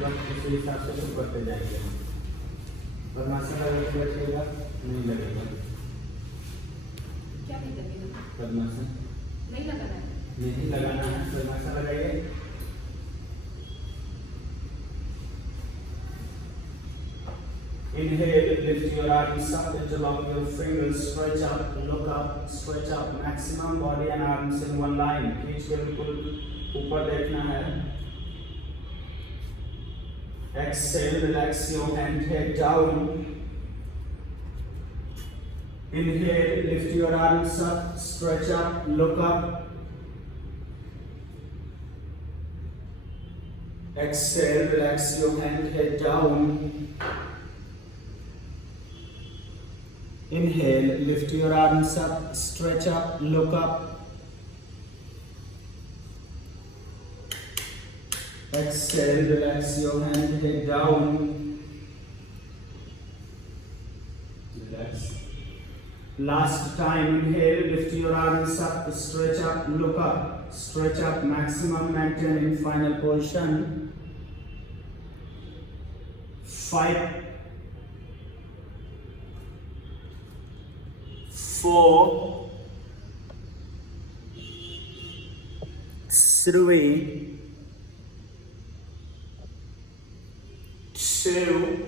उसके बाद उसी हिसाब से शुरू करते जाएंगे। पद्मासन लगेगा नहीं लगेगा? क्या नहीं लगेगा? पद्मासन नहीं लगाना है। नहीं लगाना है। पद्मासन लगाइए। Inhale, lift your arms up, interlock your fingers, stretch up, look up, stretch up, maximum body and arms in one line. खींच के बिल्कुल ऊपर देखना है। Exhale, relax your hand, head down. Inhale, lift your arms up, stretch up, look up. Exhale, relax your hand, head down. Inhale, lift your arms up, stretch up, look up. Exhale, relax your hand, head down. Relax. Last time, inhale, lift your arms up, stretch up, look up. Stretch up, maximum, maintain in final position. 5, 4, 3, 2,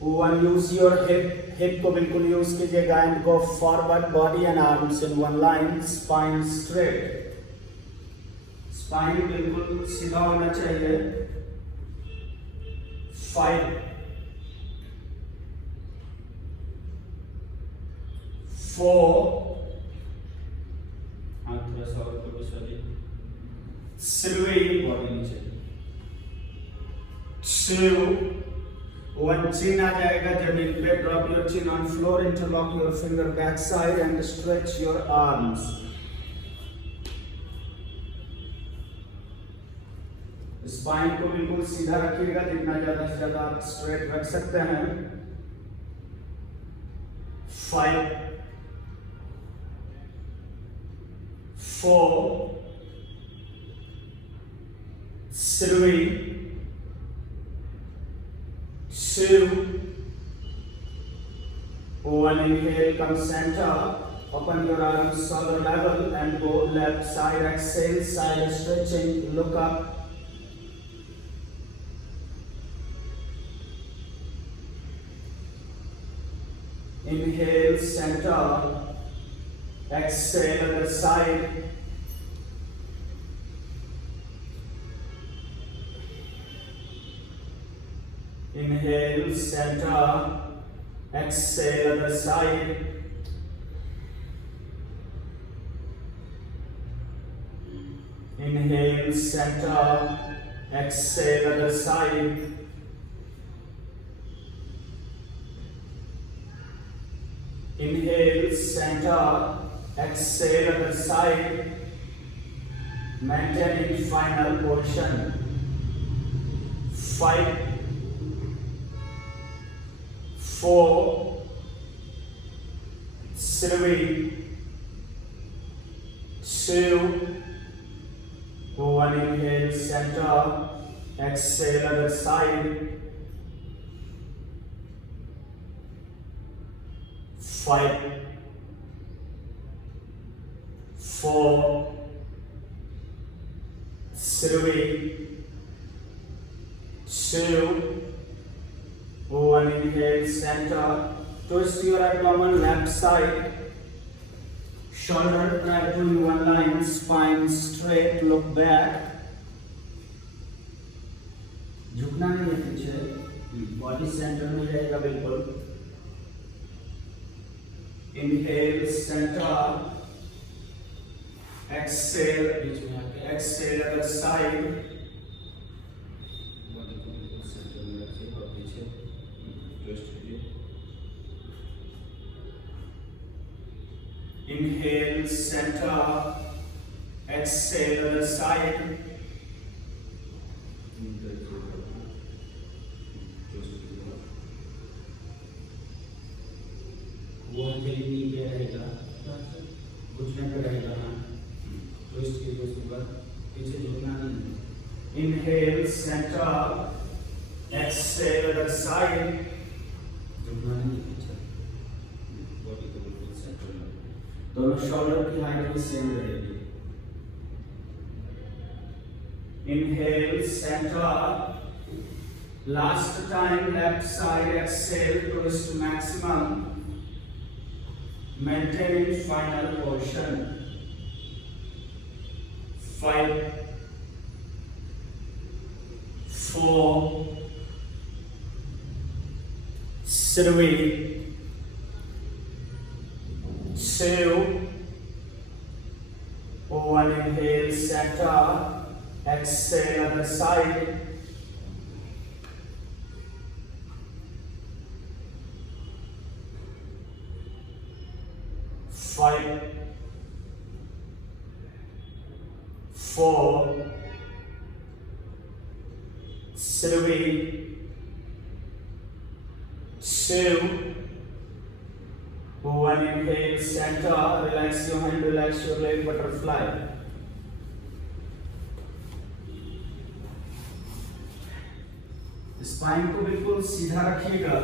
1. Use your hip को बिल्कुल use कीजिएगा and go forward, body and arms in one line, spine straight. spine बिल्कुल सीधा होना चाहिए. 5, 4, थोड़ा सा और करो, सॉरी, 3, बॉडी नीचे, 2, 1. Chin आ जाएगा जमीन पे. Drop your chin on floor, interlock your finger back side and stretch your arms. Spine को बिल्कुल सीधा रखिएगा, जितना ज्यादा से ज्यादा आप स्ट्रेट रख सकते हैं. 5, 4, 3, 2, 1. Inhale, come center, open your arms shoulder level and go left side. Exhale, side stretching, look up. Inhale, center, exhale, other side. Inhale, center, exhale, other side. Inhale, center, exhale, other side. Inhale, center, exhale, other side. Maintaining final position. 5, 4, 3, 2, 1. Inhale, center, exhale, other side. 5, 4, 3, 2, 1. Inhale, center, twist your abdomen left side, shoulder try to in one line, spine straight, look back. झुकना नहीं है पीछे, body centre में रहेगा बिल्कुल. Inhale, center, exhale, बीच में आके exhale, other side. Inhale, center, exhale, other side. वो अंजलि नीचे रहेगा, घुटने पे रहेगा. हाँ, ट्विस्ट कीजिए उसके बाद, पीछे झुकना नहीं. Inhale, Inhale, center. Exhale, other side. दोनों शोल्डर की हाइट भी सेम रहेगी. Inhale, center. Last time, left side. Exhale, twist to maximum. Maintaining final position. 5, 4, 3, 2, 1. Inhale, center. Exhale, other side. 5, 4, 3, 2, 1. Inhale, center. Relax your hand, relax your leg, butterfly. Spine को बिल्कुल सीधा रखिएगा.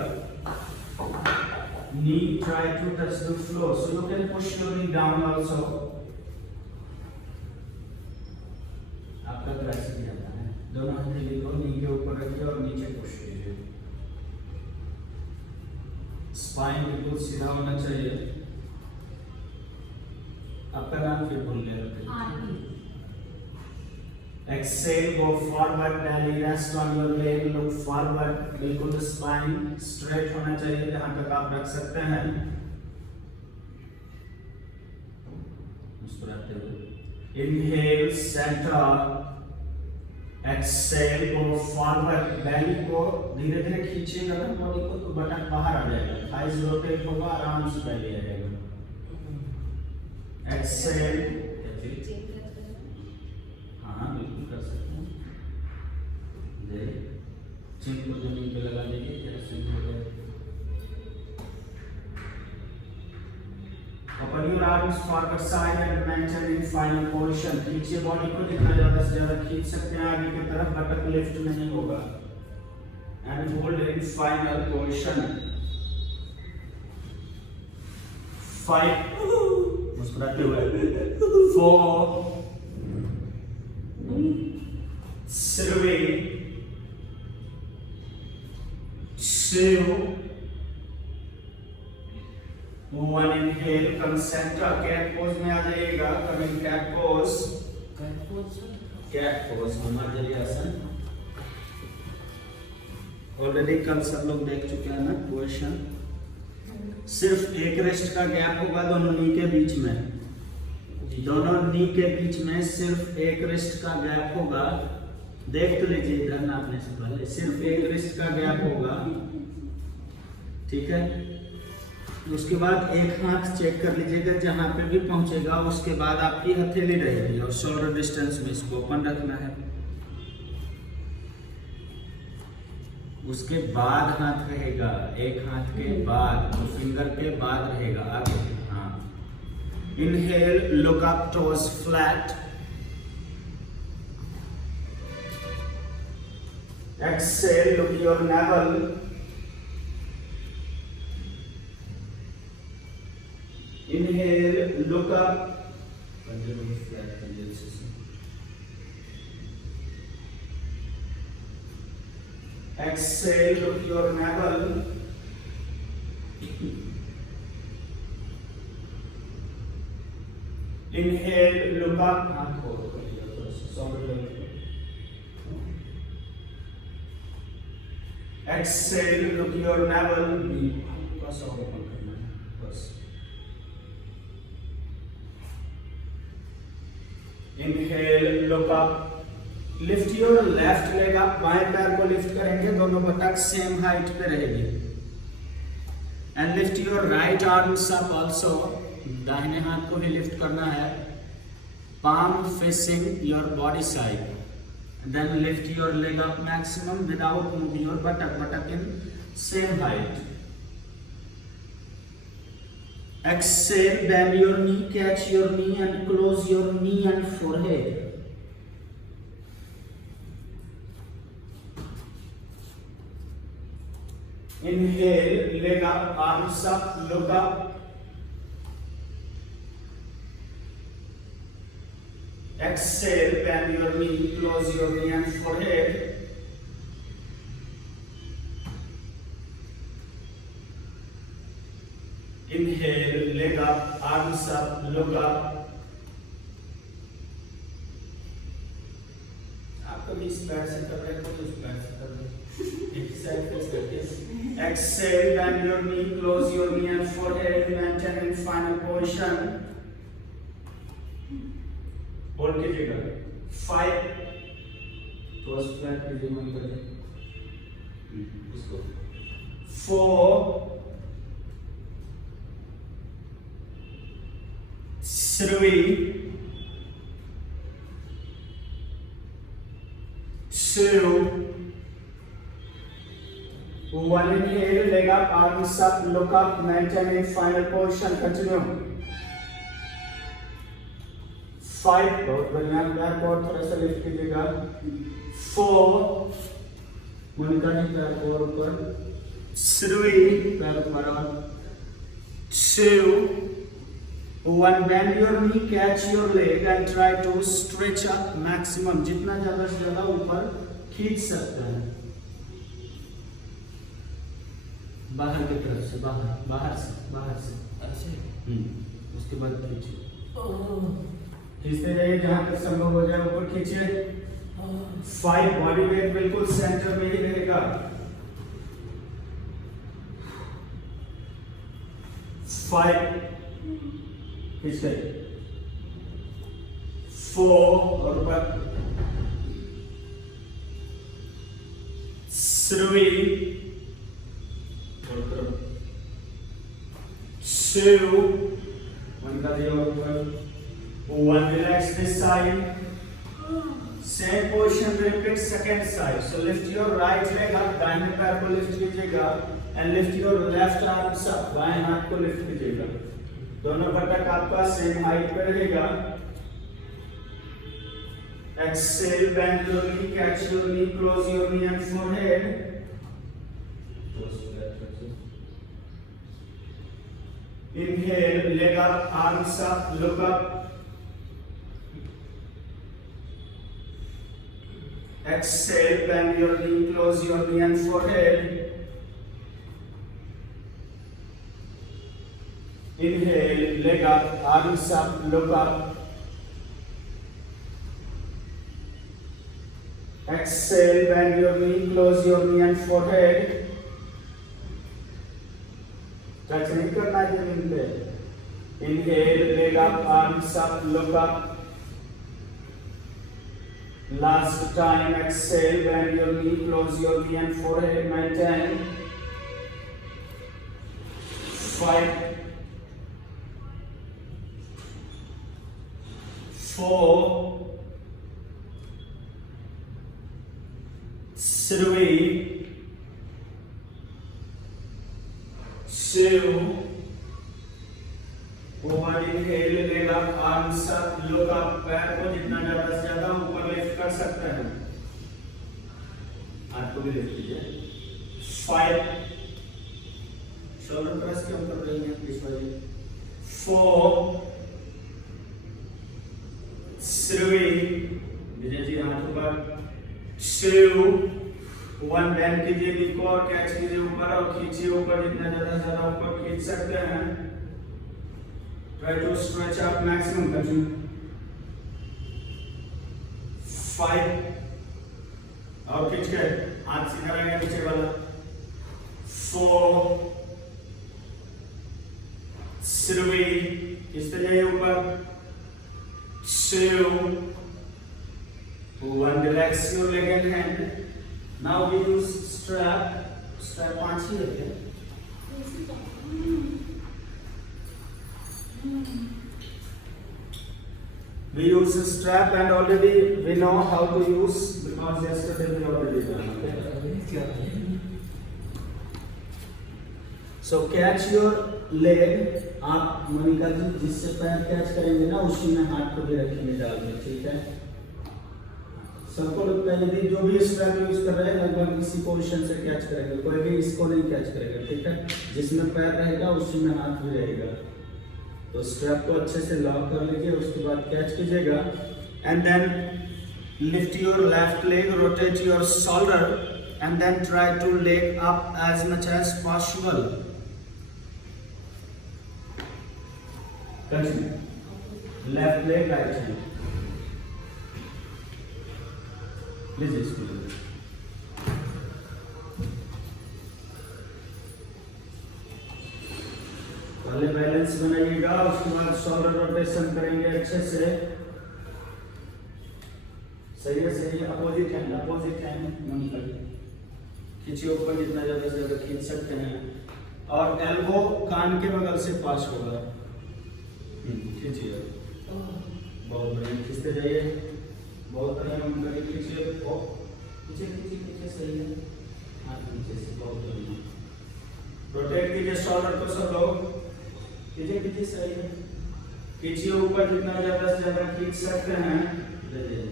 Knee try to touch the floor, so you can push your knee down also. आपका tricep जाता है. दोनों हथेली को नी के ऊपर रखिए और नीचे पुश कीजिए. स्पाइन बिल्कुल सीधा होना चाहिए. आपका नाम फिर बोल गया. Exhale, go forward, belly rest on your leg, look forward. बिल्कुल स्पाइन स्ट्रेट होना चाहिए जहां तक आप रख सकते हैं. मुस्कुराते हुए. Inhale, center. Exhale, go forward. belly को धीरे धीरे खींचिएगा ना बॉडी को तो बटन बाहर आ जाएगा. थाइज रोटेट होगा, आराम से belly आएगा. Exhale. हाँ बिल्कुल कर सकते हैं. चिन को जमीन पे लगा देंगे. Open your arms forward side and maintain in final position. पीछे बॉडी को जितना ज़्यादा से ज़्यादा खींच सकते हैं आगे की तरफ. बटक लिफ्ट नहीं होगा. And hold in final position. 5, मुस्कुराते हुए. 4, 3, 2, 1. Inhale, come center. Cat pose में आ जाइएगा. Coming cat pose. Cat pose. Himachali आसन. ऑलरेडी कल सब लोग देख चुके हैं ना पोजीशन. सिर्फ एक रेस्ट का गैप होगा दोनों नी के बीच में. दोनों नी के बीच में सिर्फ एक रेस्ट का गैप होगा. देख तो लीजिए इधर नापने से पहले. सिर्फ एक रेस्ट का गैप होगा. ठीक है. उसके बाद एक हाथ चेक कर लीजिएगा जहां पे भी पहुंचेगा. उसके बाद आपकी हथेली रहेगी और शोल्डर डिस्टेंस में इसको ओपन रखना है. उसके बाद हाथ रहेगा. एक हाथ के बाद, फिंगर के बाद रहेगा आगे. हाँ. Inhale, look up, toes flat. Exhale, look your navel. Inhale, look up. Exhale, look your navel. Inhale, look up. Exhale, look your navel. Inhale, look up. Lift your left leg up. बाएं पैर को lift करेंगे. दोनों बटक same height पे रहेगी. And lift your right arms up also. दाहिने हाथ को भी लिफ्ट करना है. Palm facing your body side. Then lift your leg up maximum without moving your buttock. Buttock in same height. Exhale, bend your knee, catch your knee and close your knee and forehead. Inhale, leg up, arms up, look up. Exhale, bend your knee, close your knee and forehead. Inhale, leg up, arms up, look up. आप कभी इस पैर से कर रहे हो, उस पैर से कर रहे, एक साइड फेस करके. Exhale, bend your knee, close your knee and forehead, maintain in final position. Hold कीजिएगा. 5 तो स्ट्रेट कीजिए, मन करें इसको. 4 3 2 1. Inhale, leg up, arms up, look up, maintain in final position. Continue. 5 बहुत बढ़िया. पैर को थोड़ा सा लिफ्ट कीजिएगा. 4 मोनिका जी पैर को ऊपर. 3 पैर ऊपर. 2 1. Bend your knee, catch your leg and try to stretch up maximum. जितना ज्यादा से ज्यादा ऊपर खींच सकते हैं. बाहर की तरफ से, बाहर से ऐसे. उसके बाद खींचिए. खींचते जाइए जहां तक संभव हो जाए. ऊपर खींचिए. 5 बॉडी वेट बिल्कुल सेंटर में ही रहेगा. 5 खींच गए. 4 और ऊपर. 3 2 1 का दिया ऊपर. 1. Relax this side. Same position repeat second side. So lift your right leg up, दाहिने पैर को लिफ्ट कीजिएगा and lift your left arms up. बाएं हाथ को लिफ्ट कीजिएगा. दोनों बटक आपका सेम हाइट पे रहेगा. Exhale, bend your knee, catch your knee, close your knee and forehead. Inhale, leg up, arms up, look up. Exhale, bend your knee, close your knee and forehead. Inhale, leg up, arms up, look up. Exhale, bend your knee, close your knee and forehead. Touch नहीं करना है जमीन पे. Inhale, leg up, arms up, look up. Last time, exhale, bend your knee, close your knee and forehead, maintain. 5 4 3 2 1. Inhale, leg up, arms up, look up. पैर को जितना ज्यादा से ज्यादा ऊपर लिफ्ट कर सकते हैं. हाथ को भी लिफ्ट कीजिए. 5 शोल्डर प्रेस क्यों कर रही हैं इस बार. 4 3 विजय जी हाथ ऊपर. 2 1. बेंड कीजिए नी को और कैच कीजिए ऊपर और खींचिए ऊपर. जितना ज्यादा से ज्यादा ऊपर खींच सकते हैं. Try to stretch up maximum. Continue. 5 और खींच के हाथ सीधा रहेगा नीचे वाला. 4 3 खींचते जाइए ऊपर. 2 1. Relax your leg and hand. Now we use strap. Strap 5 ही है. We use a strap and already we know how to use because yesterday we already done. Okay? So catch your leg. आप मोनिका जी जिससे पैर catch करेंगे ना उसी में हाथ को भी रखेंगे डाल के. ठीक है. सबको लगता है यदि जो भी स्ट्रैप यूज कर रहे हैं लगभग इसी पोजीशन से कैच करेंगे, कोई भी इसको नहीं कैच करेगा, ठीक है। जिसमें पैर रहेगा उसी में हाथ भी रहेगा। तो स्ट्रैप को अच्छे से लॉक कर लीजिए, उसके बाद कैच कीजिएगा and then lift your left leg, rotate your shoulder and then try to leg up as much as possible. Continue. Left leg, right hand. Please explain. पहले बैलेंस बनाइएगा, उसके बाद शोल्डर रोटेशन करेंगे अच्छे से। सही है, सही है। अपोजिट हैंड खींचिए ऊपर, जितना ज्यादा से ज्यादा खींच सकते हैं। और एल्बो कान के बगल से पास होगा। खींचिए, बहुत बढ़िया, खींचते जाइए, बहुत बढ़िया। मन करिए, खींचिए, खींचिए खींचिए खींचिए, सही है। हाथ नीचे से, बहुत बढ़िया। रोटेट कीजिए शोल्डर को सब लोग, खींचिए खींचिए, सही है। खींचिए ऊपर, जितना ज्यादा से ज्यादा खींच सकते हैं। ले जाइए,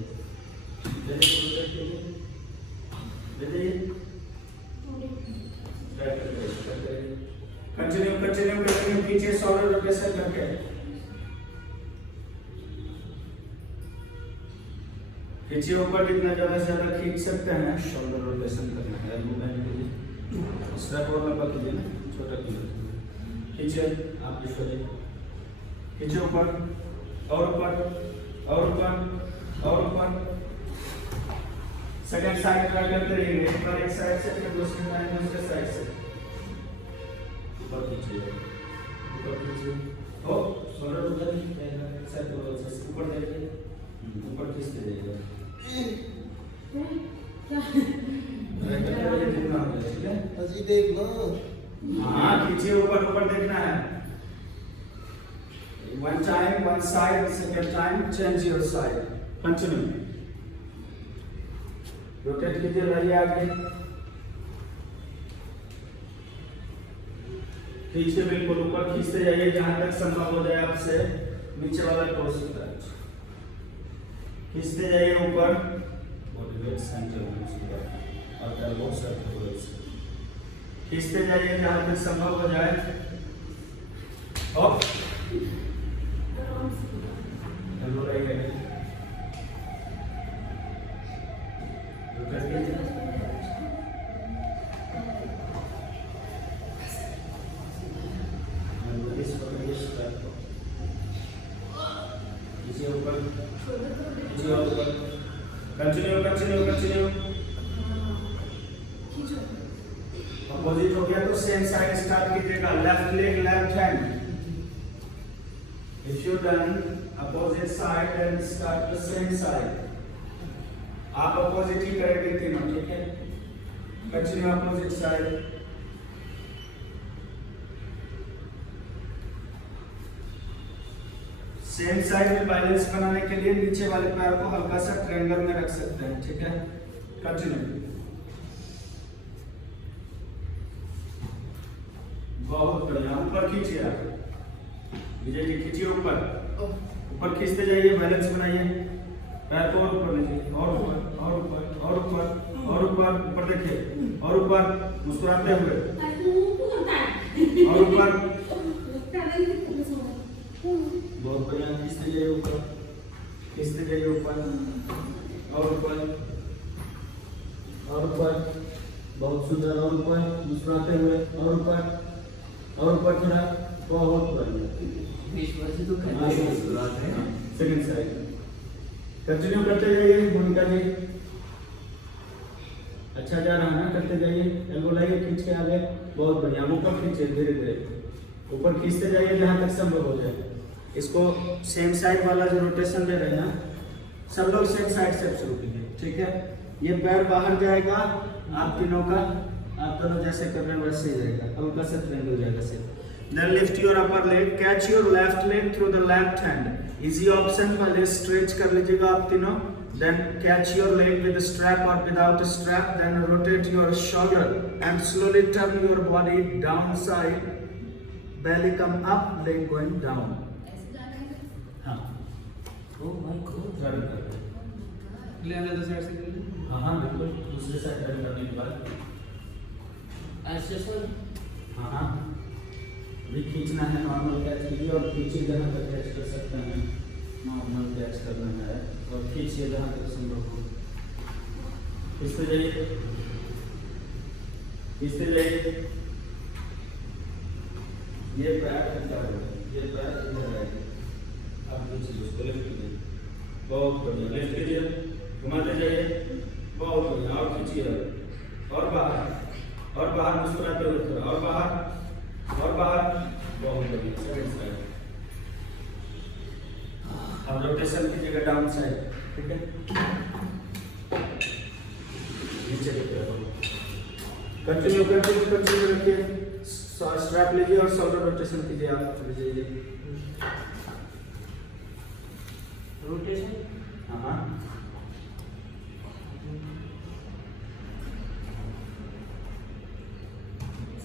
कंटिन्यू कीजिए शोल्डर रोटेशन करके। खींचिए ऊपर, जितना ज्यादा से ज्यादा खींच सकते हैं। शोल्डर रोटेशन करना है, एल्बो बेंड कीजिए, स्ट्रैप और लंबा कीजिए ना, छोटा कीजिए। खींचिए, आप भी छोड़िए, खींचिए ऊपर और ऊपर और ऊपर और ऊपर। सेकंड साइड ट्राई करते रहिए, एक साइड से फिर दूसरे साइड से। ऊपर खींचिए, ऊपर खींचिए। ओ शोल्डर ऊपर एक साइड को ऊपर देखिए, ऊपर खींचते जाइए। जितना हो जाए, ठीक है। अजी देख लो। हाँ, खींचिए ऊपर, ऊपर देखना है। One time, one side, second time, change your side. Continue. Rotate कीजिए, लाइए आगे, खींचिए बिल्कुल ऊपर, खींचते जाइए जहां तक संभव हो जाए आपसे। नीचे वाला टोस टच, खींचते जाइए ऊपर, बॉडी वेट सेंटर और एल्बो सर्कुलर से खींचते जाइए जहां तक संभव हो जाए। अप एल्बो लाइए, कंटिन्यू। अपोजिट हो गया तो सेम साइड स्टार्ट कीजिएगा, left leg left hand. If you done opposite side then start the same side. आप अपोजिट ही करेंगे तीनों, ठीक है। Continue opposite side. Same side में बैलेंस बनाने के लिए नीचे वाले पैर को हल्का सा ट्रायंगल में रख सकते हैं, ठीक है। कंटिन्यू, बहुत बढ़िया। ऊपर खींचिए आप, विजय जी खींचिए ऊपर, ऊपर खींचते जाइए, बैलेंस बनाइए, पैर को और ऊपर लीजिए, और ऊपर और ऊपर और ऊपर और ऊपर, ऊपर देखिए, और ऊपर मुस्कुराते हुए, और ऊपर, बहुत बढ़िया। खींचते जाइए ऊपर, खींचते जाइए ऊपर और ऊपर और ऊपर, बहुत सुंदर, और ऊपर मुस्कुराते हुए, और ऊपर थोड़ा, बहुत बढ़िया। सेकंड साइड कंटिन्यू करते जाइए। मोनिका जी अच्छा जा रहा है ना, करते जाइए। एल्बो लाइए, खींच के आगे, बहुत बढ़िया। ऊपर खींचिए, धीरे धीरे ऊपर खींचते जाइए जहां तक संभव हो जाए। इसको सेम साइड वाला जो रोटेशन दे रहे हैं ना, सब लोग सेम साइड से शुरू कीजिए, ठीक है। ये पैर बाहर जाएगा, आप तीनों का, आप दोनों जैसे कर रहे हैं वैसे ही जाएगा, हल्का सा ट्रायंगल जाएगा सिर्फ। Then lift your upper leg, catch your left leg through the left hand. Easy option, पहले stretch कर लीजिएगा आप तीनों। Then catch your leg with a strap or without a strap. Then rotate your shoulder and slowly turn your body downside. Belly come up, leg going down. हाँ। Oh my God. ले आना तो side से कर ले। हाँ हाँ बिल्कुल, दूसरे साइड टर्न करने के बाद ऐसे सर हाँ हाँ अभी खींचना है, नॉर्मल कैच कीजिए और खींचिए जहाँ तक कैच कर सकते हैं, नॉर्मल कैच करना है और खींचिए जहाँ तक संभव हो। खींचते जाइए, खींचते जाइए। ये पैर क्या होगा, ये पैर इधर आएगा, आप खींचिए उसको, लेफ्ट कीजिए, बहुत बढ़िया, लेफ्ट कीजिए, घुमाते जाइए, बहुत बढ़िया, और खींचिए और बाहर मुस्कुराते हुए थोड़ा और बाहर, बहुत बढ़िया, सेकंड साइड। अब रोटेशन कीजिएगा डाउन साइड, ठीक है, नीचे देखिए, कंटिन्यू रखिए, स्ट्रैप लीजिए और शोल्डर रोटेशन कीजिए, आप चले जाइए। रोटेशन हाँ हाँ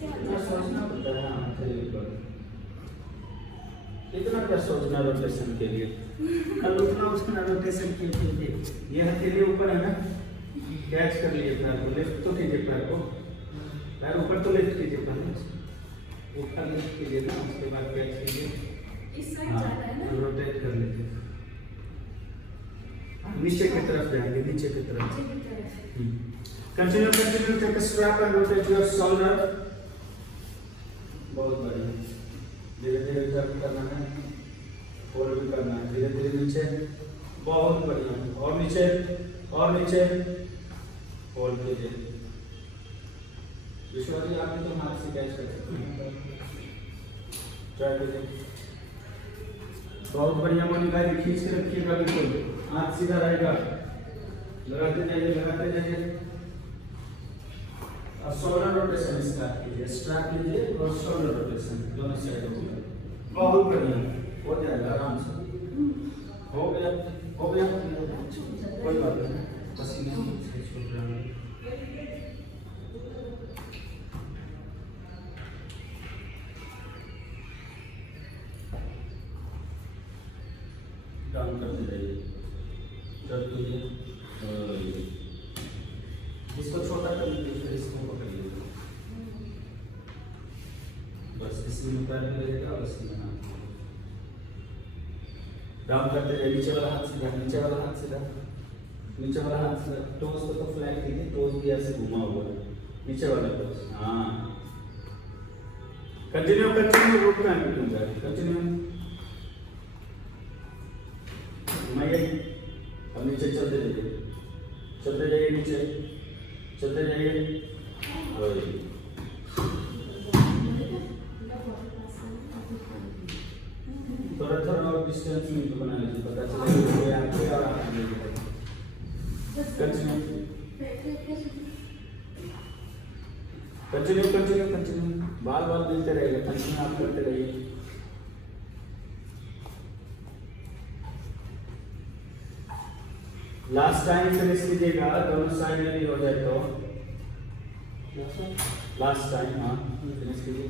इतना सोचना पड़ता है, हाँ चलिए करो। इतना क्या सोचना रोटेशन के लिए, कल उतना रोटेशन किए। ये हथेली ऊपर है ना, कैच कर लिए पैर को, लेफ्ट तो कीजिए पैर को, पैर ऊपर तो लेफ्ट कीजिए, पहले ऊपर लेफ्ट कीजिए ना, उसके बाद कैच कीजिए। इस साइड ज्यादा है ना। रोटेट कर लीजिए, नीचे की तरफ जाएंगे, नीचे की तरफ। नीचे की तरफ। Continue take a strap and rotate your shoulder. बहुत बढ़िया, धीरे धीरे टर्न करना है, फोल्ड भी करना है, धीरे धीरे नीचे, बहुत बढ़िया, और नीचे, फोल्ड कीजिए। विश्वाजी आपने तो हाथ से कैच कर सकते हैं, ट्राई कीजिए, बहुत बढ़िया। मोनिका जी खींच के रखिएगा, बिल्कुल हाथ सीधा रहेगा, लगाते जाइए। और शोल्डर रोटेशन स्टार्ट कीजिए, स्ट्रैप लीजिए और शोल्डर रोटेशन दोनों साइड हो गया, बहुत बढ़िया, हो जाएगा आराम से, हो गया, कोई बात नहीं, पसीने से छूट रहा है। डाउन करते जाइए, टर्न कीजिए, इसको छोटा कर लीजिए, फिर इसको पकड़िए, बस इसी में पैर में रहेगा, बस यहाँ डाउन करते जाइए, नीचे वाला हाथ सीधा, टोस को तो फ्लैट कीजिए, टोस भी ऐसे घुमा हुआ है, नीचे वाला टोस, हाँ कंटिन्यू रुकना है, कंटिन्यू घुमाइए। अब नीचे चलते जाइए, नीचे चलते जाइए, थोड़ा और डिस्टेंस में बना लीजिए, पता चलेगा आपके और आप कंटिन्यू, बाल मिलते रहेगा, कंटिन्यू आप करते रहिए। लास्ट टाइम फिनिश कीजिएगा, दोनों साइड में भी हो जाए तो लास्ट टाइम, हाँ फिनिश कीजिए।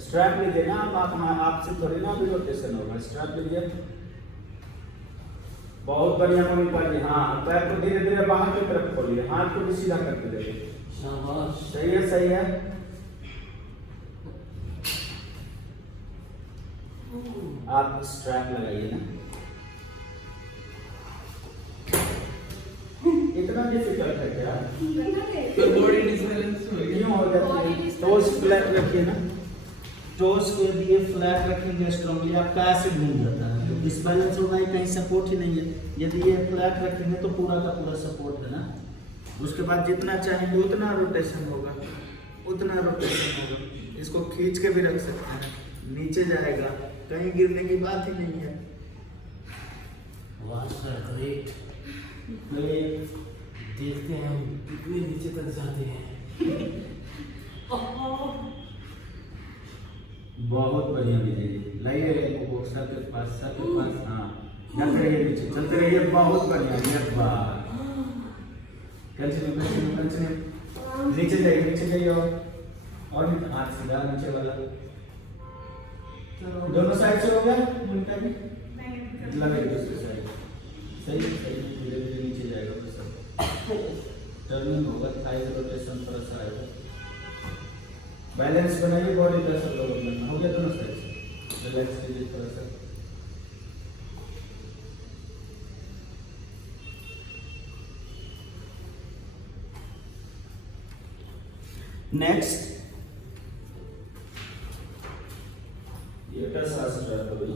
स्ट्रैप लीजिए ना आप आपसे थोड़ी ना अभी रोटेशन होगा, स्ट्रैप लीजिए, बहुत बढ़िया मोनिका जी। हाँ पैर को धीरे धीरे बाहर की तरफ खोलिए, हाथ को भी सीधा करके देखिए, शाबाश, सही है। आप स्ट्रैप लगाइए ना, इतना डिफिकल्ट है क्या? तो बॉडी डिसबैलेंस हो गया। क्यों हो जाती है? टोस फ्लैट रखिए ना, टोस को दिए फ्लैट रखेंगे स्ट्रांगली, आपका ऐसे घूम जाता है तो डिसबैलेंस होगा, कहीं सपोर्ट ही नहीं है। यदि ये फ्लैट रखेंगे तो पूरा का पूरा सपोर्ट है ना, उसके बाद जितना चाहेंगे उतना रोटेशन होगा। इसको खींच के भी रख सकते हैं, नीचे जाएगा, कहीं गिरने की बात ही नहीं है। वाह सर, ग्रेट। तो ये देखते हैं हम कितने नीचे तक जाते हैं। बहुत बढ़िया विजय जी, लाइए को सर के पास, हाँ चलते रहिए, नीचे चलते रहिए, बहुत बढ़िया, एक बार कंटिन्यू, नीचे जाइए और हाथ सीधा नीचे वाला, दोनों साइड से हो गया, उल्टा भी लगे दूसरे साइड, सही धीरे धीरे टर्निंग होगा, थाई रोटेशन थोड़ा सा आएगा। बैलेंस बनाइए, बॉडी प्रेशर लोअर करना हो गया दोनों साइड से। रिलैक्स कीजिए थोड़ा सा। नेक्स्ट ये का सांस ड्रा करो।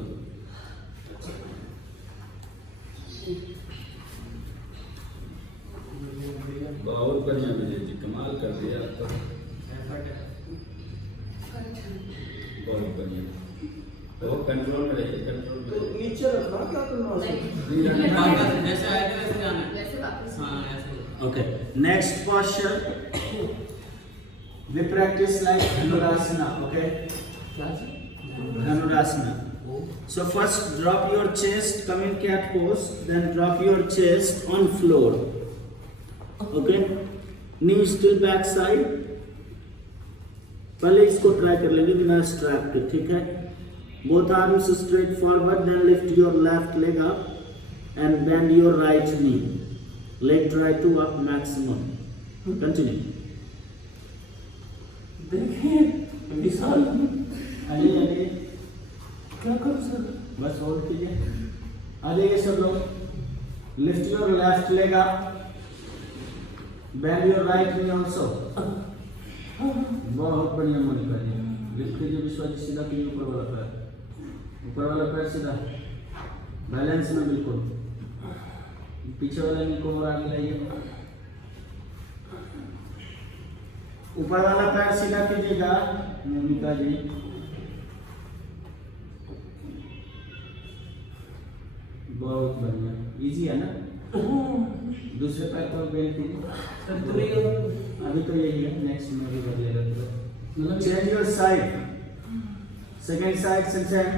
बहुत बढ़िया विजय जी, कमाल कर दिया आप तो। बहुत बढ़िया, तो कंट्रोल में रहिए, कंट्रोल में रहिए। नीचे रखना, क्या करना है जैसे आएगा वैसे जाना है। वैसे वापस हाँ ऐसे। Okay, next posture. We practice like Dhanurasana, okay? क्या से? Dhanurasana. So first drop your chest, come in cat pose, then drop your chest on floor. Okay? Knee still back side. पहले इसको ट्राई कर लेंगे बिना स्ट्रैप के, ठीक है? Both arms straight forward, then lift your left leg up and bend your right knee. Leg try to up maximum. Continue. देखिए विशाल आइए क्या करूँ सर? बस होल्ड कीजिए। आ जाइए सब लोग। Lift your left leg up, bend your right knee also. बहुत बढ़िया मोनिका जी। लिफ्ट कीजिए विश्वास जी, सीधा कीजिए ऊपर वाला पैर, ऊपर वाला पैर सीधा, बैलेंस में बिल्कुल। पीछे वाले नी को और आगे लाइए। ऊपर वाला पैर सीधा कीजिएगा मोनिका जी। बहुत बढ़िया, इजी है ना? दूसरे पैर को बेंड कीजिए। अभी तो यही है, नेक्स्ट में भी बदलेगा मतलब। Change your side, second side same.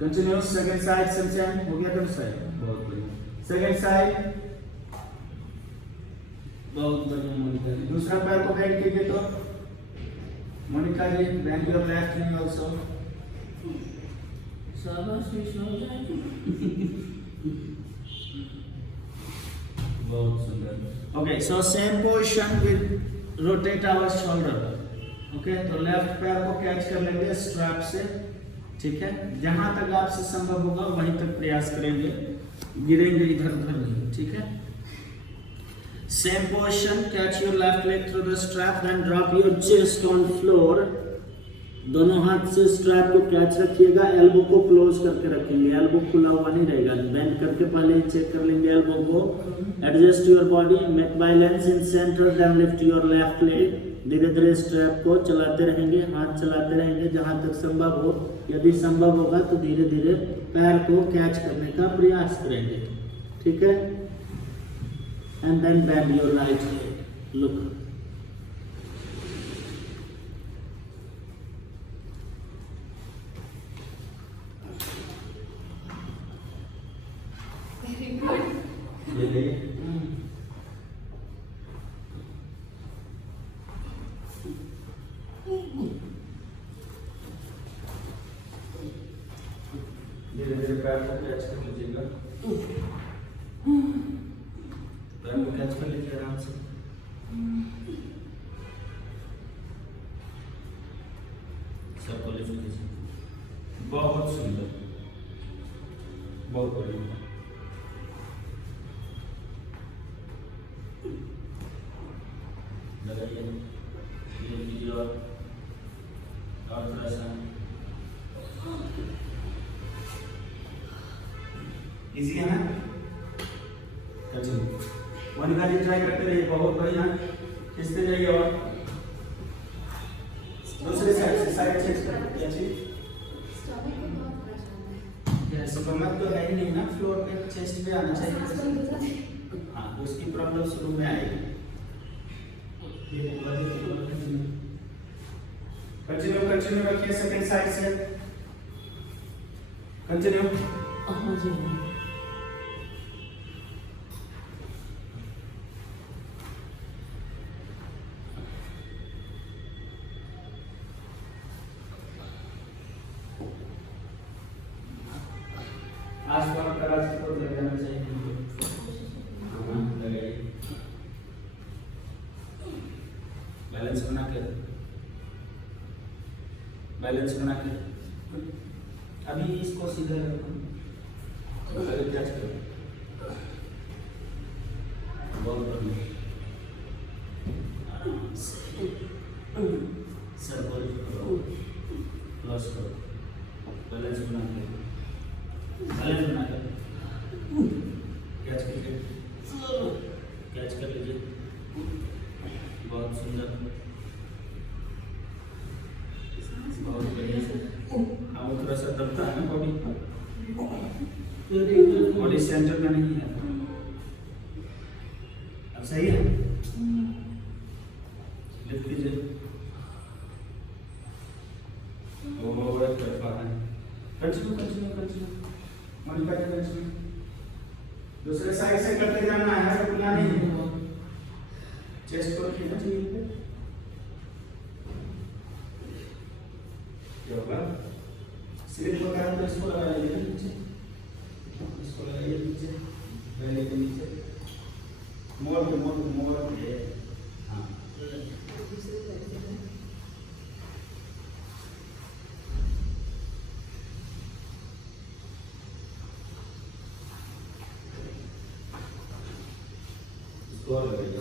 Continue, second side same. हो गया दोनों साइड, बहुत बढ़िया। सेकंड साइड, बहुत बढ़िया मोनिका जी। दूसरा पैर को बेंड कीजिए तो Monica ji, bend your left knee also. शाबाश विशाल। बहुत सुंदर। Okay, so same position with rotate our shoulder. Okay, तो लेफ्ट पैर को कैच कर लेंगे स्ट्रैप से, ठीक है? जहां तक आपसे संभव होगा वहीं तक प्रयास करेंगे, गिरेंगे इधर उधर नहीं, ठीक है? Same position, catch your left leg through the strap, then drop your chest on floor. दोनों हाथ से स्ट्रैप को कैच रखिएगा, एल्बो को क्लोज करके रखेंगे, एल्बो खुला हुआ नहीं रहेगा। बेंड करके पहले ही चेक कर लेंगे एल्बो को। Adjust your body, make balance in centre, then lift your left leg. धीरे धीरे स्ट्रैप को चलाते रहेंगे, हाथ चलाते रहेंगे जहां तक संभव हो। यदि संभव होगा तो धीरे धीरे पैर को कैच करने का प्रयास करेंगे, ठीक है? And then bend your right leg, look. Very good. ये देखिए, धीरे धीरे पैर को कैच कर लीजिएगा, पैर को कैच कर लीजिए आराम से। सबको लिफ्ट कीजिए। बहुत सुंदर, बहुत बढ़िया। लगाइए, ये कीजिए और थोड़ा सा। इजी है ना? कंटिन्यू। मोनिका जी ट्राई करते रहिए, बहुत बढ़िया। खींचते जाइए और दूसरे साइड से साइड चेंज कर। क्या चीज? स्टमक को बहुत परेशान है। स्टमक तो है ही नहीं ना, फ्लोर पे चेस्ट पे आना सांस चाहिए। बंद हो जाती है। हाँ, उसकी प्रॉब्लम शुरू में आएगी। कंटिन्यू कंटिन्यू रखिए, सेकंड साइड से कंटिन्यू। हाँ जी। आज को लग जाना चाहिए। बैलेंस बना के अभी इसको सीधा रखो, पहले कैच करो, बहुत बढ़िया, सर को लिफ्ट करो, क्लोज करो, बैलेंस बना के कैच कर लीजिए, बहुत सुंदर, बहुत बढ़िया से। हाँ वो थोड़ा सा दबता है ना बॉडी सेंटर में नहीं है, अब सही है, लिफ्ट कीजिए, वो एक तरफा है, कंटिन्यू मॉडिफाई कंटिन्यू, दूसरे साइड से करते जाना है, रुकना नहीं है, चेस्ट को खींचना चाहिए, क्या होगा, सिर को करें तो इसको लगा लीजिए नीचे, इसको लगाइए नीचे, पहले के नीचे, मोड़ के, हाँ, इसको लगाइए,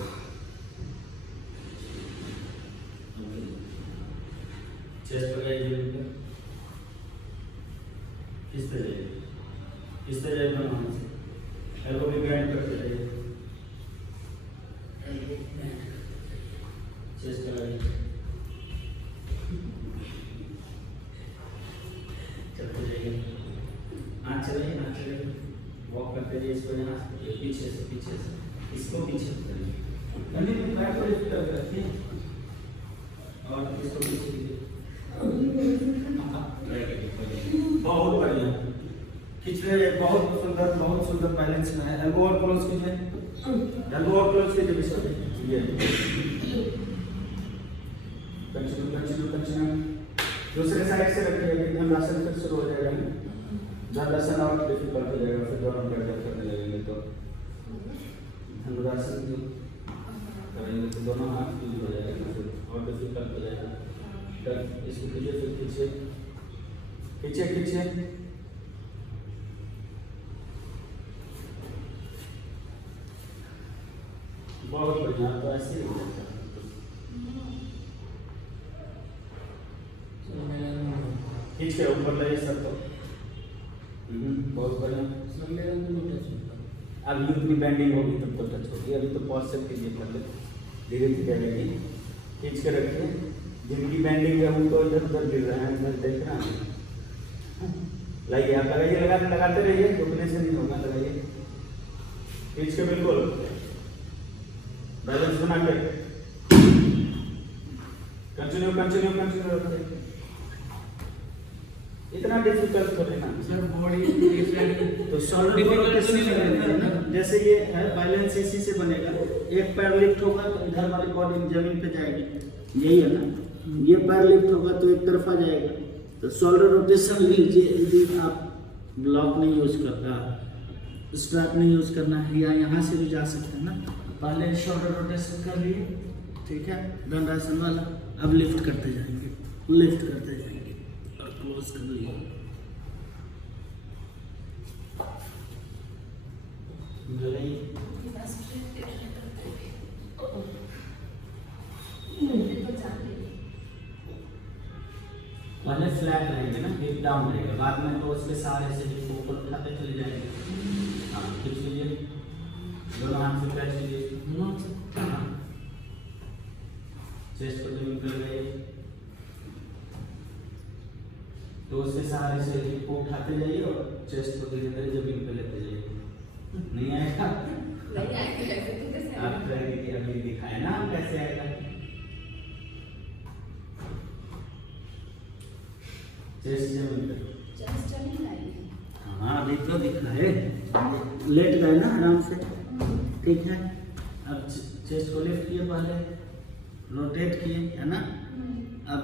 चेस्ट लगाइए, इस तरह जाइए वहाँ से, एल्बो भी बैंड करते रहिए, चेस्ट लगाइए, चलते जाइए, हाथ चलाइए, वॉक करते रहिए, इसको यहाँ से पीछे से, इसको पीछे करिए, बैक को लिफ्ट करके और इसको पीछे कीजिए, बहुत बढ़िया, खींच रहे, बहुत सुंदर बैलेंस में है, एल्बो और क्लोज कीजिए इसको, ये कंटिन्यू, दूसरे साइड से रखिए, अभी धनुरासन फिर शुरू हो जाएगा, धनुरासन और डिफिकल्ट हो जाएगा, फिर दोनों करने लगेंगे तो धनुरासन करेंगे तो दोनों हाथ यूज हो जाएगा, फिर और डिफिकल्ट हो जाएगा, इसको कीजिए, फिर खींचे, बहुत बढ़िया, तो ऐसे ही हो जाता है, खींच के ऊपर लाइए सर को, बहुत बढ़िया, अभी उतनी बैंडिंग होगी तब तो टच होगी, अभी तो पॉज से कीजिए, पहले धीरे रहेगी, खींच के रखिए, जिनकी बैंडिंग है उनको इधर उधर गिर रहे हैं, इधर देख रहे हैं, लाइए आप लगाइए, लगाते रहिए, रुकने से नहीं होगा, लगाइए, खींच के बिल्कुल बैलेंस बना के, कंटिन्यू रखिए, इतना डिफिकल्ट थोड़ी ना सर, बॉडी तो शोल्डर को रोटेशन करेंगे ना, जैसे ये है बैलेंस इसी से बनेगा, एक पैर लिफ्ट होगा तो इधर वाली बॉडी जमीन पे जाएगी, यही है ना, ये पैर लिफ्ट होगा तो एक तरफा जाएगा, तो शोल्डर रोटेशन लीजिए, यदि आप ब्लॉक नहीं यूज करता, स्ट्रैप नहीं यूज करना है, या यहाँ से भी जा सकते हैं ना, पहले शोल्डर रोटेशन कर लिए, ठीक है, दंडासन वाला, अब लिफ्ट करते जाएंगे और क्लोज कर लिए, पहले फ्लैट रहेंगे ना, हिप डाउन रहेगा, बाद में तो उसके सहारे से हिप ऊपर उठाते चले जाएंगे, हाँ खींच लीजिए, दोनों हाथ से कैच लीजिए, चेस्ट को जमीन पर लगाइए, तो उसके सहारे से हिप को उठाते जाइए और चेस्ट को धीरे धीरे जमीन पे लेते जाइए, नहीं आएगा, आप ट्राई कीजिए, अभी दिखाए ना कैसे आएगा, चेस्ट जमीन पे, हाँ अभी तो दिखाए, लेट गए ना आराम से, ठीक है, अब चेस्ट को लिफ्ट किए, पहले रोटेट किए, है ना, अब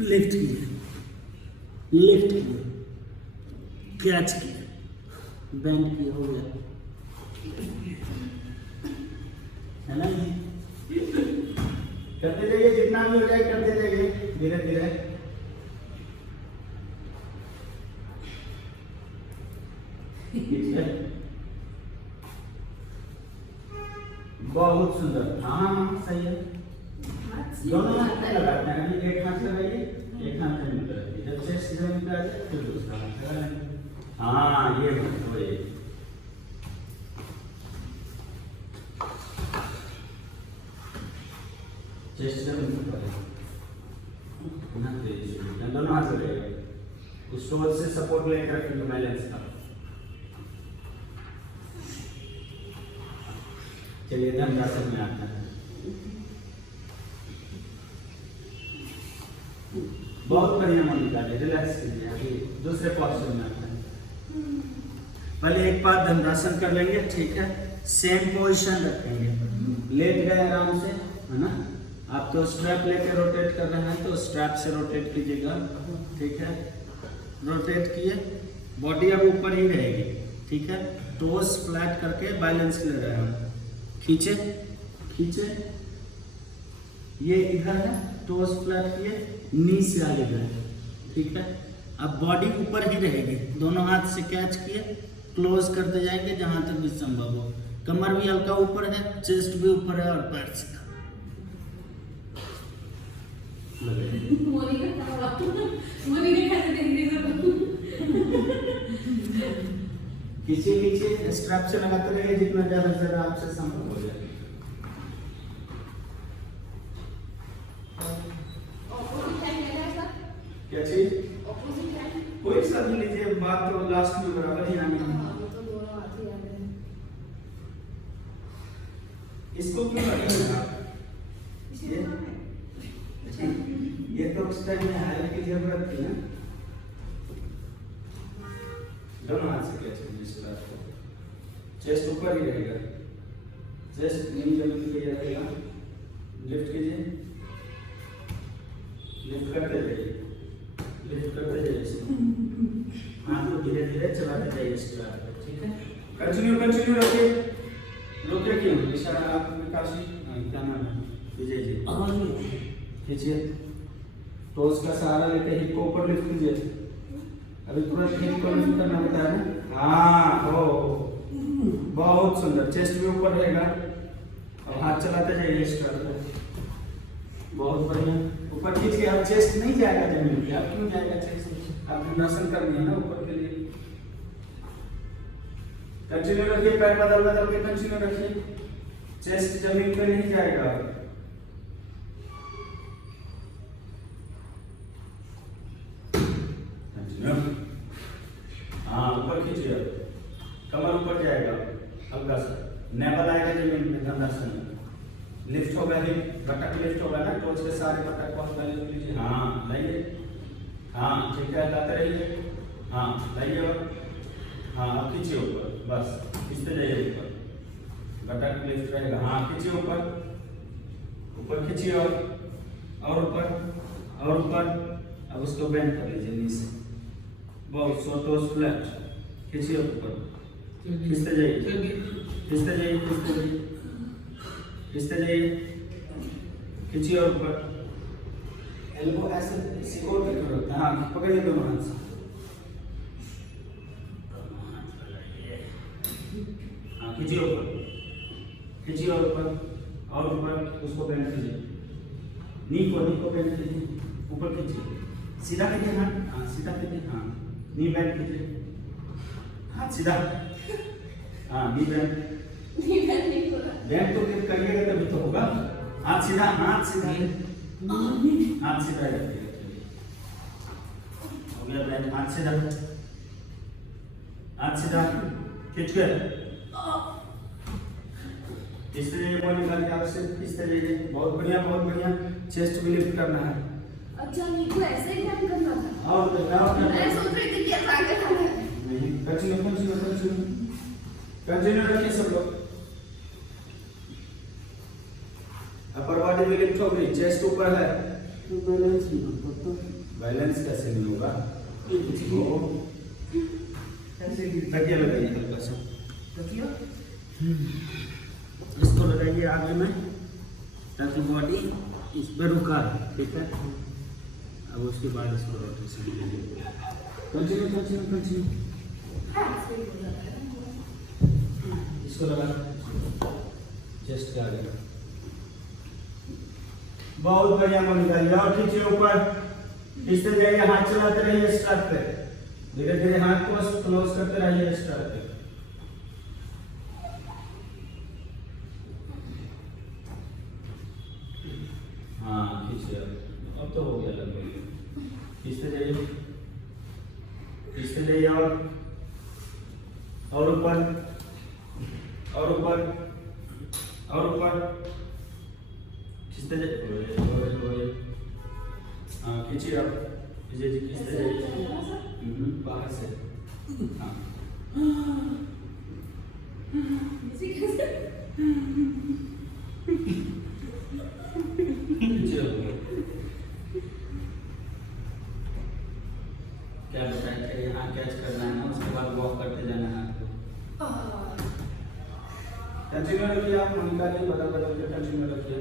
लिफ्ट किए, कैच किए, बैंड किए, हो गया, है ना, करते जाइए, जितना भी हो जाए करते जाइए धीरे धीरे। बहुत सुंदर। हाँ सही है। दोनों हाथ में लगाते हैं, अभी एक हाथ लगाइए, एक हाथ में लगाइए, जब चेस्ट जमीन पे आ जाए फिर दूसरा हाथ लगाएंगे। हाँ ये हो ये चेस्ट जमीन पे दोनों हाथ लगाइए, उस शोल्डर से सपोर्ट लेकर रखेंगे बैलेंस का। चलिए धनुरासन में आता है। बहुत बढ़िया मन निकाले, रिलैक्स कीजिए। अभी दूसरे पोस्चर में आता है। पहले एक बार धनुरासन कर लेंगे, ठीक है। सेम पोजीशन रखेंगे, लेट गए आराम से, है ना। आप तो स्ट्रैप लेके रोटेट कर रहे हैं तो स्ट्रैप से रोटेट कीजिएगा, ठीक है। रोटेट किए, बॉडी अब ऊपर ही रहेगी, ठीक है। टोस फ्लैट करके बैलेंस ले रहे हैं, खींचे खींचे, ये इधर है, टोस फ्लैट किए, नी से आगे गए, ठीक है। अब बॉडी ऊपर ही रहेगी, दोनों हाथ से कैच किए, क्लोज करते जाएंगे जहां तक भी संभव हो। कमर भी हल्का ऊपर है, चेस्ट भी ऊपर है और पैर से खींचे खींचे, स्ट्रैप से लगाते रहिए जितना ज्यादा से ज्यादा आपसे संभव हो जाए। क्या चीज? कोई सा भी लीजिए, बात तो लास्ट में बराबर ही आनी है। इसको क्यों रखेंगे आप? ये तो उस टाइम में हायर की जरूरत थी ना। दोनों हाथ से कैच कीजिए इस बात को, चेस्ट ऊपर ही रहेगा, चेस्ट नीचे जमीन पे रहेगा। लिफ्ट कीजिए, लिफ्ट करते जाइए, लिफ्ट करते जाइए, हाथ को धीरे धीरे चलाते जाइए इस बात को, ठीक है। कंटिन्यू कंटिन्यू रखिए, रोके क्यों? इशारा आप काशी क्या नाम है, विजय जी, खींचिए, टोस का सहारा लेते हिप को ऊपर लिफ्ट कीजिए। अभी तुरंत हिप को लिफ्ट करना होता है ना। हाँ हो, बहुत सुंदर, चेस्ट भी ऊपर रहेगा और हाथ चलाते जाइए इस तरह, बहुत बढ़िया। ऊपर खींचिए, अब चेस्ट नहीं जाएगा जमीन पे, अब क्यों जाएगा चेस्ट? आप धनुरासन करनी है ना ऊपर के लिए। कंटिन्यू रखिए, पैर बदल बदल के कंटिन्यू रखिए, चेस्ट जमीन पे नहीं जाएगा। हाँ ऊपर खींचिए, कमर ऊपर जाएगा, हल्का सा नेवल आएगा जमीन में धनुरासन में। लिफ्ट होगा, हिप बटक लिफ्ट होगा ना, टोच के सारे बटक को हल्का लिफ्ट कीजिए। हाँ लाइए, हाँ ठीक है, लाते रहिए, हाँ लाइए और हाँ अब खींचिए ऊपर, बस खींचते जाइए ऊपर, बटक लिफ्ट रहेगा। हाँ खींचिए ऊपर, ऊपर खींचिए और ऊपर। अब उसको बेंड कर लीजिए नीचे, बहुत टोस फ्लैट, खींचिए ऊपर, खींचते जाइए, खींचते जाइए, खींचते जाइए, खींचते जाइए, खींचिए और ऊपर। एल्बो ऐसे सिकोड़ के रखते हैं, हाँ पकड़िए दोनों हाथ से, हाँ खींचिए ऊपर, खींचिए और ऊपर उसको बेंड कीजिए, नी को बेंड कीजिए, ऊपर खींचिए, सीधा कीजिए हाथ, हाँ सीधा कीजिए, हाँ नी बेंड कीजिए, हाथ सीधा, हाँ नी बेंड तो फिर करिएगा तभी तो होगा। हाथ सीधा, हाथ सीधा, हाथ सीधा रखिए, हो गया बेंड, हाथ सीधा, हाथ सीधा, खींच कर इसलिए वो निकाल के आपसे खींचते जाइए। बहुत बढ़िया, चेस्ट भी लिफ्ट करना है। अच्छा नीको ऐसे ही काम करना था। और मैं सोच रही थी कि आगे जाना है। नहीं, कंटिन्यू रखिए सब लोग। अपर बॉडी भी लिफ्ट हो गई, चेस्ट ऊपर है, बैलेंस कैसे नहीं होगा? तकिया लगाइए हल्का सा, इसको लगाइए आगे में ताकि बॉडी इस पर रुका है, ठीक है। अब उसके बाद इसको रोटेशन कीजिए। Continue continue continue. इसको लगा चेस्ट के आगे। बहुत बढ़िया मोनिका, और खींचिए ऊपर। इससे जाइए, हाथ चलाते रहिए स्टार्ट पे, धीरे धीरे हाथ को क्लोज करते रहिए स्टार्ट पे। हाँ खींचिए, अब तो हो गया लगभग। इससे जाइए, इससे जाइए और ऊपर और ऊपर और ऊपर। खींचते जाइए, हाँ खींचिए आप, खींचते जाइए बाहर से। हाँ क्या बताएं, यहाँ कैच करना है ना, उसके बाद वॉक करते जाना है आपको। कंटिन्यू रखिए आप, मोनिका जी बदल बदल के कंटिन्यू रखिए।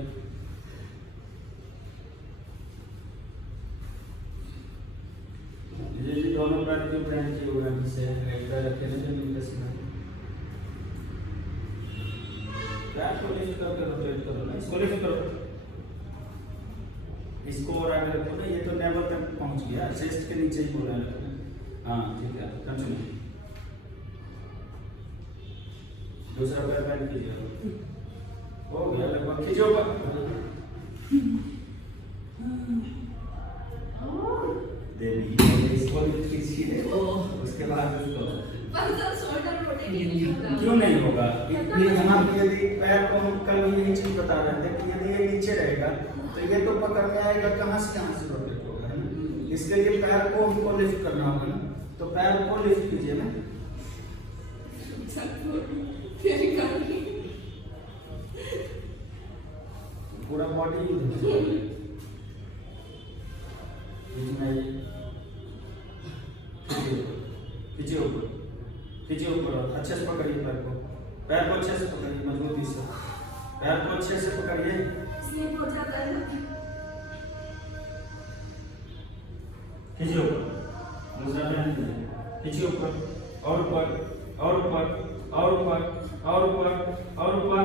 जी दोनों पैर के ब्रांच की होगा, जिससे एक पैर रखे ना जमीन पे सीधा। पैर को लिफ्ट करके रोटेट करो ना, इसको लिफ्ट करो, इसको और आगे रखो ना। ये तो नेवल तक पहुंच गया, चेस्ट के नीचे ही बोला है। हाँ ठीक है, कंटिन्यू। दूसरा पैर बैठ कीजिए, हो गया लगभग। खींचो ऊपर, देवी इसको भी खींचिए, उसके बाद इसको। शोल्डर रोटेट नहीं होगा। क्यों नहीं होगा? ये हम यदि पैर को हम कल यही चीज बता रहे थे कि यदि ये नीचे रहेगा तो ये तो पकड़ में आएगा, कहाँ से रोटेट होगा, है ना। इसके लिए पैर को हमको लिफ्ट करना होगा ना, तो पैर को लिफ्ट कीजिए ना। पूरा बॉडी खींचिए ऊपर, खींचिए ऊपर, अच्छे से पकड़िए पैर को, पैर को अच्छे से पकड़िए, मजबूती से पैर को अच्छे से पकड़िए। स्लिप हो जाता है। खींचिए ऊपर, दूसरा पैर खींचिए ऊपर, और ऊपर और ऊपर और ऊपर और ऊपर और ऊपर।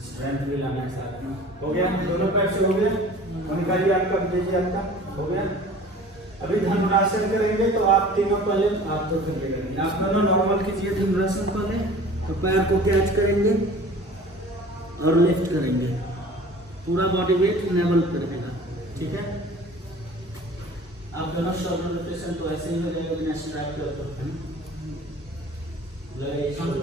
स्ट्रेंथ भी लाना है साथ में। हो गया, दोनों पैर से हो गया। मोनिका जी आपका दीजिए, आपका हो गया। अभी धनुरासन करेंगे तो आप तीनों पहले आप तो कर लेंगे, आप दोनों नॉर्मल कीजिए धनुरासन पहले। तो पैर को कैच करेंगे और लिफ्ट करेंगे, पूरा बॉडी वेट लेवल पे रहेगा, ठीक है। आप दोनों शोल्डर रोटेशन तो ऐसे ही हो जाएगा बिना स्ट्रैप के ऊपर, लगे शोल्डर।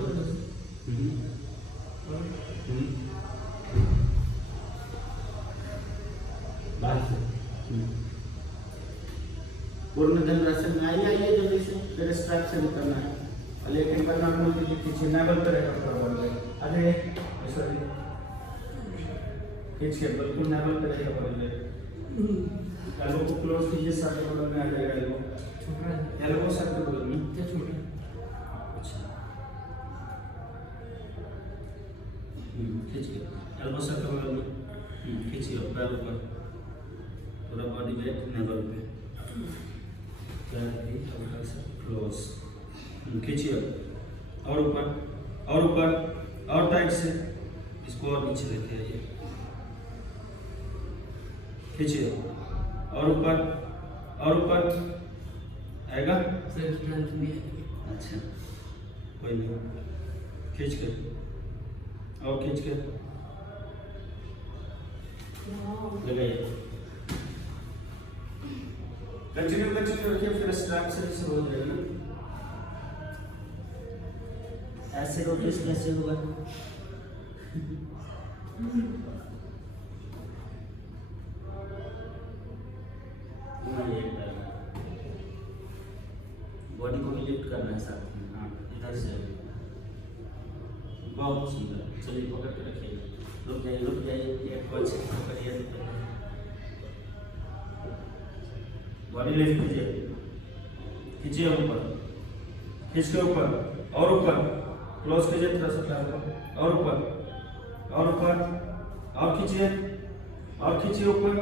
पूर्ण धनुरासन में आइए जल्दी से, फिर स्ट्रैप से भी करना है। लेकिन करना पीछे नेवल पे रहेगा, अरे सॉरी खींचिए, बिल्कुल नेवल पे रहेगा। पहले एल्बो को क्लोज कीजिए, सर के बगल में आ जाएगा एल्बो, एल्बो सर के बगल में। क्या छोटा? अच्छा खींचिए, एल्बो सर के बगल में खींचिए, पैर ऊपर, पूरा बॉडी वेट नेवल पे, पैर भी हल्का सा क्लोज। खींचिए और ऊपर और टाइट से, इसको और नीचे लेके आइए। खींचिए और ऊपर आएगा। सर स्ट्रेंथ भी है। अच्छा कोई नहीं, खींच कर और खींच कर लगाइए। कंटिन्यू रखिए, फिर स्ट्रैप से शुरू हो जाएगा। ऐसे रोटेशन कैसे होगा? बॉडी को भी लिफ्ट करना है साथ में। हाँ इधर से, बहुत सुंदर। चलिए पकड़ के रखिए, रुक जाइए, एक को अच्छे से पकड़िए, बॉडी लिफ्ट कीजिए, खींचिए ऊपर, खींच के ऊपर और ऊपर, क्लोज कीजिए थोड़ा सा पैर को, और ऊपर और ऊपर, और खींचिए, और खींचिए ऊपर,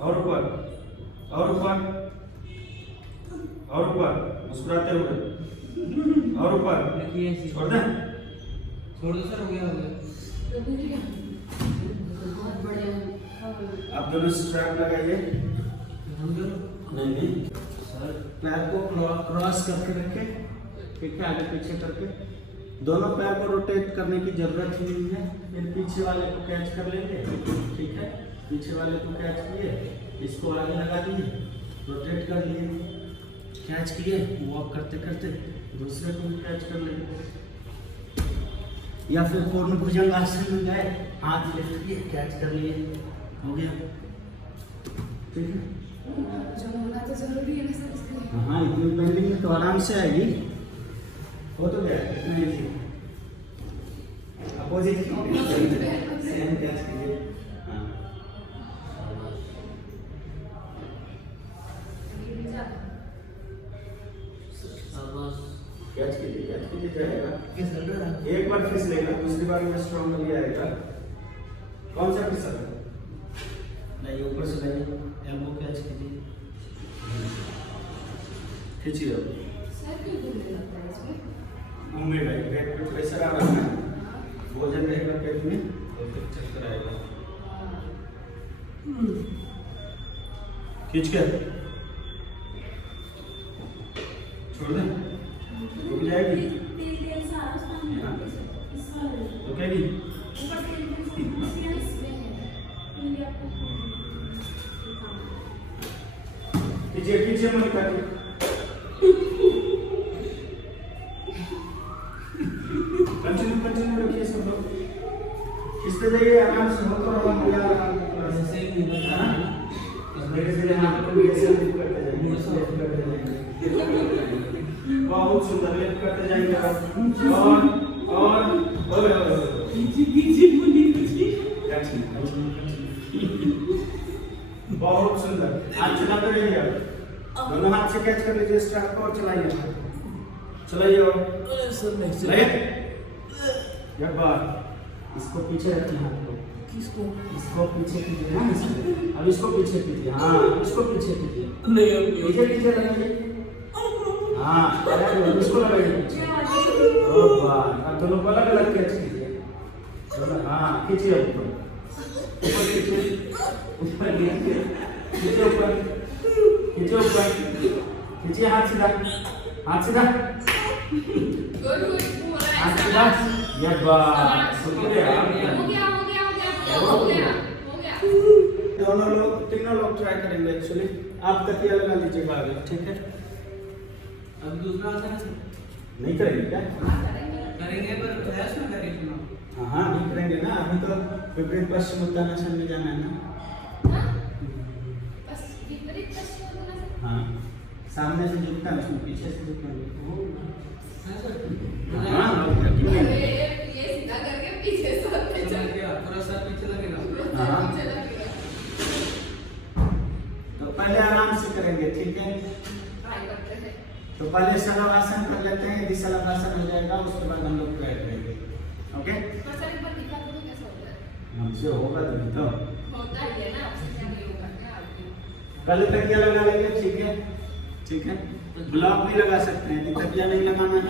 और ऊपर, और ऊपर, और ऊपर, मुस्कुराते हुए, और ऊपर, छोड़ दें, छोड़ दो सर, हो गया हो गया। बहुत बड़े आप दोनों स्ट्रैप लगाइए। हम दोनों नहीं सर, पैर को क्रॉस करके रखें, ठीक है, आगे पीछे करके। दोनों पैर को रोटेट करने की जरूरत ही नहीं है। फिर पीछे वाले को कैच कर लेंगे, ठीक है, पीछे वाले को कैच किए, इसको आगे लगा दिए, रोटेट कर लिए, कैच किए, वॉक करते करते दूसरे को भी कैच कर लेंगे। या फिर पूर्ण भुजंगासन में गए, हाथ लिफ्ट किए, कैच कर लिए, हो गया, ठीक है। जो होना तो जरूरी है ना सर इसके लिए। हाँ, इतनी पेंडिंग में तो आराम से आएगी, हो तो गया इतना ही। अपोजिट सेम कैच कीजिए। हाँ, शाबाश। कैच कीजिए जाएगा। किस तरह? एक बार फिस लेगा, दूसरी बार में स्ट्रॉन्गली आएगा। कौन सा फिसल है? नहीं, ऊपर से नहीं, एल्बो कैच कीजिए, खींचिए। सर क्यों घूमने लगता है इसमें? घूमेगा, पेट पे प्रेशर आ रहा है, भोजन रहेगा पेट में तो फिर चक्कर आएगा। खींच के छोड़ दे, रुक जाएगी, तेल सारा उसमें हाँ। इस वाले रुकेगी। ऊपर तेल से इसमें है ये आपको खींचिए खींचिए, मन काटिए, कंटिन्यू रखिए सब लोग, खींचते जाइए, आराम से हो तो रहा भैया, ऐसे ही नहीं बता। धीरे धीरे हाथ को भी ऐसे लिफ्ट करते जाएंगे, लिफ्ट करते जाएंगे, बहुत सुंदर लिफ्ट करते जाएंगे और बहुत सुंदर। हाथ चलाते रहिए, दोनों हाथ से कैच कर लीजिए स्ट्रैप को और चलाइए, चलाइए और सर नेक्स्ट चलाइए। एक बार इसको पीछे रखिए, हाथ को, किसको? इसको पीछे कीजिए ना, इसको अब इसको पीछे कीजिए, हाँ इसको पीछे कीजिए, नहीं अब नहीं पीछे पीछे लगाइए, हाँ इसको लगाइए, ये ओ वाह, अब दोनों को अलग अलग कैच कीजिए, चलो हाँ खींचिए ऊपर, ऊपर खींचिए, ऊपर खींचिए, खींचिए ऊपर, खींचिए ऊपर, खींचिए, हाथ सीधा, हाथ सीधा, गुड गुड पूरा हाथ सीधा, ये बात शुक्रिया। हो गया हो गया। दोनों लोग, तीनों लोग ट्राई करेंगे एक्चुअली। आप तकिया लगा लीजिएगा आगे, ठीक है। अब दूसरा आता है सर? नहीं करेंगे क्या? करेंगे पर प्रयास ना करेंगे ना। हाँ नहीं करेंगे ना, अभी तो विपरीत पश्चिम उत्तानासन में जाना है ना। बस विपरीत पश्चिम हाँ, सामने से झुकता है, उसमें पीछे से झुकता है। हाँ सर। हाँ, क्यों नहीं? ये सीधा करके पीछे से होते चल चल गया, पूरा सर पीछे लगेगा। हाँ। चला गया। तो पहले आराम से करेंगे, ठीक है। ट्राई करते हैं। तो पहले शलभासन कर लेते हैं, यदि शलभासन हो जाएगा उसके बाद हम लोग ट्राई करेंगे, ओके। पर सर एक बार दिखा दो कैसा होता है। हमसे होगा तभी तो। होता ही है ना, आपसे क्या नहीं होगा क्या आपको। पहले तकिया लगा लेंगे, ठीक है, ठीक है। ब्लॉक भी लगा सकते हैं, यदि तकिया नहीं लगाना है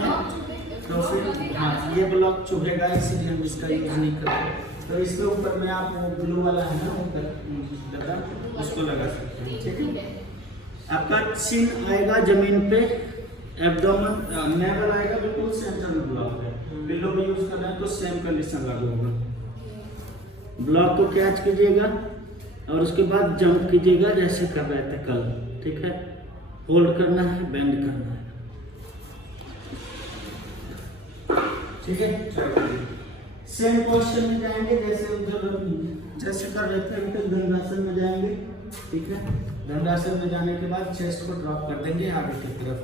तो फिर हाँ ये ब्लॉक चुभेगा, इसीलिए हम इसका यूज नहीं करते। तो इसके ऊपर में आप वो ब्लू वाला है ना, वो गद्दा, उसको लगा सकते हैं, ठीक है। आपका चिन आएगा जमीन पे, एब्डोमेन नेवल आएगा बिल्कुल सेंटर में ब्लॉक है। पिल्लो में यूज कर रहे हैं तो सेम कंडीशन लागू होगा। ब्लॉक को कैच कीजिएगा और उसके बाद जंप कीजिएगा जैसे कर रहे थे कल, ठीक है। होल्ड करना है, बेंड करना है, ठीक है। सेम पोस्चर में जाएंगे जैसे उधर जैसे कर रहे थे, फिर दंडासन में जाएंगे, ठीक है। दंडासन में जाने के बाद चेस्ट को ड्रॉप कर देंगे आगे की तरफ,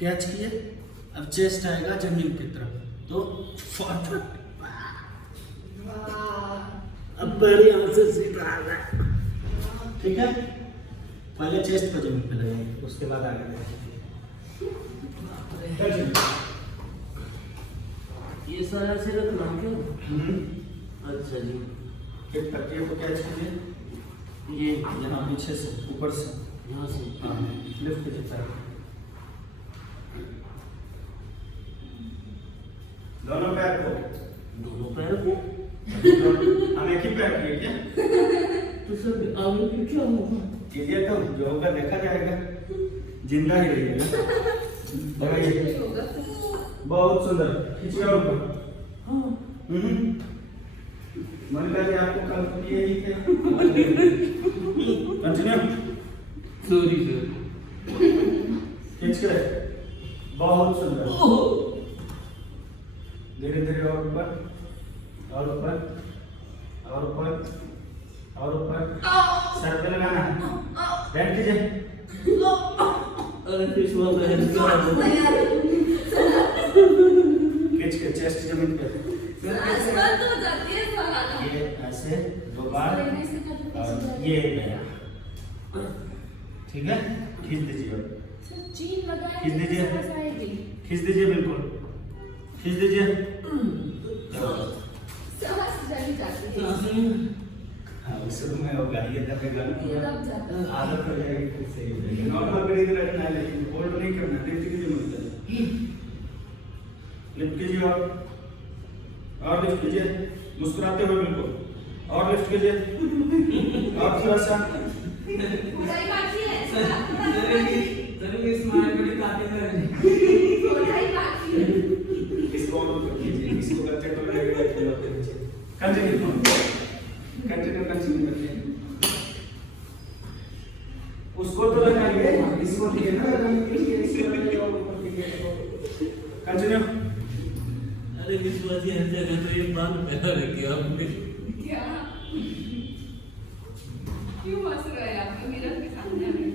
कैच किए, अब चेस्ट आएगा जमीन की तरफ, तो फॉरवर्ड, अब पैर यहाँ से सीधा आ रहा है, ठीक है। पहले चेस्ट को जमीन पे लगाएंगे, उसके बाद आगे देखेंगे। ये सारा से रखना क्या? अच्छा जी। फिर तकिए को कैच कीजिए, ये यहाँ पीछे से ऊपर से, यहाँ से हाँ लिफ्ट कीजिए पैर, दोनों पैर को, दोनों पैर को। हम एक ही पैर किए क्या? तो सर आगे फिर क्या होगा? कीजिए तो जो होगा देखा जाएगा, जिंदा ही रहिएगा। लगाइए, बहुत सुंदर, खींचिए और ऊपर। हाँ मन करे आपको कल तो किए ही थे। Continue, sorry sir. खींच के, बहुत सुंदर, धीरे धीरे और ऊपर और ऊपर और ऊपर और ऊपर, सर पे लगाना है, बैठ कीजिए। अरे पिछवा बहन क्या हो? खींच के चेस्ट जमीन पे, आसमान तो जाती है साला। ये ऐसे 2 बार और ये गया, ठीक है? खींच दीजिए अब, सर चीन लगाए खींच दीजिए, तो समझ आएगी। खींच दीजिए, बिल्कुल खींच दीजिए। सांस चली जाती है। सांस में हाँ शुरू में होगा, ये दबेगा ये दब जाता है। आदत हो जाएगी, फिर सही हो जाएगी। नॉर्मल ब्रीथ रखना है, लेकिन होल्ड नहीं करना, लिफ्ट कीजिए मुझसे, लिफ्ट कीजिए और लिफ्ट कीजिए, मुस्कुराते हुए बिल्कुल, और लिफ्ट कीजिए, और थोड़ा सा, थोड़ा ही बाकी है। सर ये स्माइल बड़ी ताकत है। थोड़ा ही बाकी है। इसको और ऊपर कीजिए, इसको करते तो लगेगा कि लोग नीचे। कंटिन्यू कंटिन्यू कंटिन्यू करिए, उसको तो लगाइए, इसको ठीक है ना, लगाइए, इसको लगाइए और ऊपर कीजिए, कंटिन्यू। अरे विश्वासी हर जगह तो ये बात पहला रखी आपने। क्या? क्यों हंस रहे हैं आप? मिरर के सामने आके।